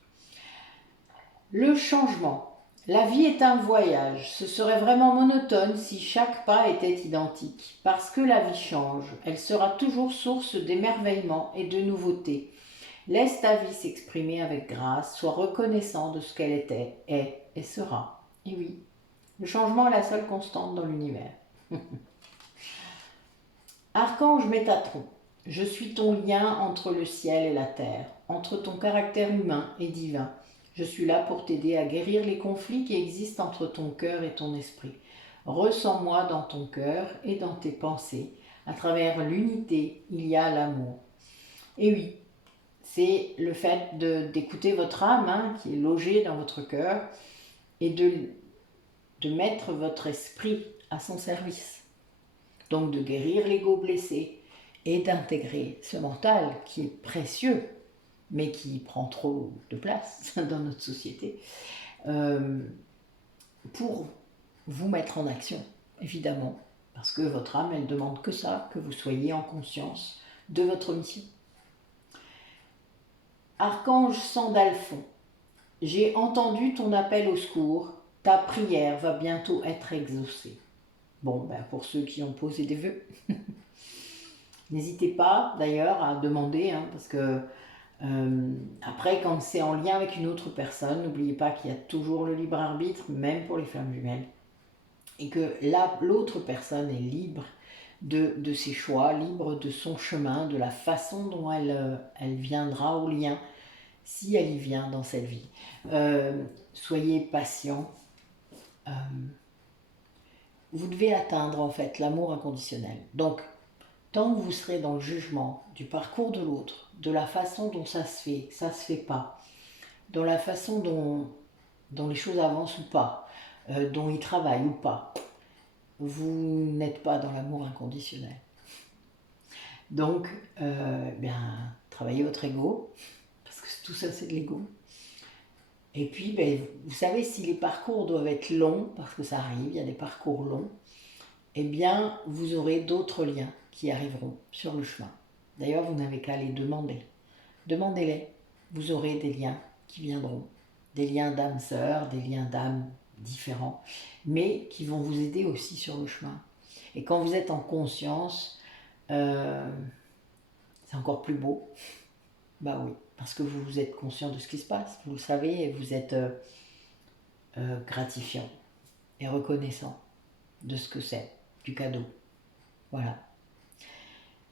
Le changement. La vie est un voyage. Ce serait vraiment monotone si chaque pas était identique. Parce que la vie change, elle sera toujours source d'émerveillement et de nouveautés. Laisse ta vie s'exprimer avec grâce, sois reconnaissant de ce qu'elle était, est et sera. Et oui, le changement est la seule constante dans l'univers. Archange Métatron, je suis ton lien entre le ciel et la terre, entre ton caractère humain et divin. Je suis là pour t'aider à guérir les conflits qui existent entre ton cœur et ton esprit. Ressens-moi dans ton cœur et dans tes pensées. À travers l'unité, il y a l'amour. Et oui, c'est le fait d'écouter votre âme qui est logée dans votre cœur et de mettre votre esprit à son service. Donc de guérir l'ego blessé et d'intégrer ce mental qui est précieux mais qui prend trop de place dans notre société pour vous mettre en action, évidemment, parce que votre âme, elle demande que ça, que vous soyez en conscience de votre mission. Archange Sandalphon, j'ai entendu ton appel au secours, ta prière va bientôt être exaucée. Bon, ben pour ceux qui ont posé des vœux, n'hésitez pas d'ailleurs à demander, hein, parce que après, quand c'est en lien avec une autre personne, n'oubliez pas qu'il y a toujours le libre arbitre, même pour les flammes jumelles, et que l'autre personne est libre de ses choix, libre de son chemin, de la façon dont elle viendra au lien, si elle y vient dans cette vie. Soyez patient. Vous devez atteindre en fait l'amour inconditionnel. Donc, tant que vous serez dans le jugement du parcours de l'autre, de la façon dont ça se fait pas, dans la façon dont les choses avancent ou pas, dont il travaille ou pas, vous n'êtes pas dans l'amour inconditionnel. Donc, bien, travaillez votre ego, parce que tout ça c'est de l'ego. Et puis, ben, vous savez, si les parcours doivent être longs, parce que ça arrive, il y a des parcours longs, eh bien, vous aurez d'autres liens qui arriveront sur le chemin. D'ailleurs, vous n'avez qu'à les demander. Demandez-les. Vous aurez des liens qui viendront. Des liens d'âme sœur, des liens d'âme différents, mais qui vont vous aider aussi sur le chemin. Et quand vous êtes en conscience, c'est encore plus beau. Bah oui, parce que vous êtes conscient de ce qui se passe, vous le savez, et vous êtes gratifiant et reconnaissant de ce que c'est, du cadeau. Voilà.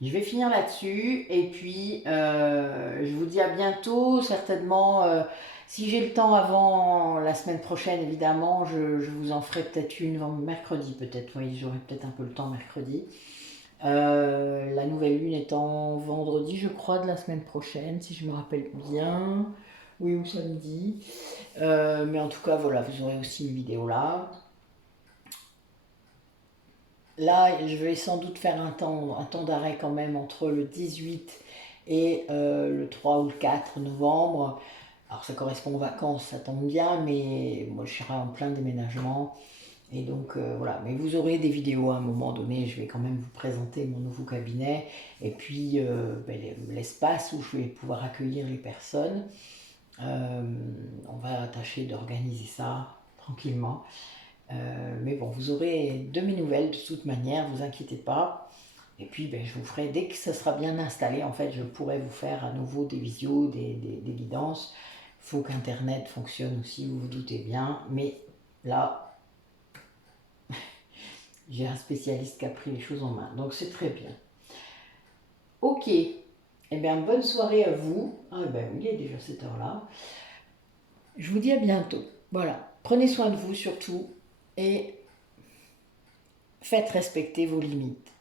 Je vais finir là-dessus, et puis je vous dis à bientôt, certainement. Si j'ai le temps avant la semaine prochaine, évidemment, je vous en ferai peut-être une mercredi, peut-être. Oui, j'aurai peut-être un peu le temps mercredi. La nouvelle lune étant vendredi, je crois, de la semaine prochaine, si je me rappelle bien. Oui, ou samedi. Mais en tout cas, voilà, vous aurez aussi une vidéo là. Là, je vais sans doute faire un temps d'arrêt quand même entre le 18 et le 3 ou le 4 novembre. Alors ça correspond aux vacances, ça tombe bien, mais moi je serai en plein déménagement. Et donc voilà, mais vous aurez des vidéos à un moment donné, je vais quand même vous présenter mon nouveau cabinet et puis l'espace où je vais pouvoir accueillir les personnes. On va tâcher d'organiser ça tranquillement. Mais bon, vous aurez de mes nouvelles de toute manière, vous inquiétez pas. Et puis ben, je vous ferai, dès que ça sera bien installé, en fait, je pourrai vous faire à nouveau des visios, des guidances. Il faut qu'Internet fonctionne aussi, vous vous doutez bien. Mais là, j'ai un spécialiste qui a pris les choses en main. Donc c'est très bien. Ok. Eh bien, bonne soirée à vous. Ah ben, il est déjà cette heure-là. Je vous dis à bientôt. Voilà. Prenez soin de vous surtout. Et faites respecter vos limites.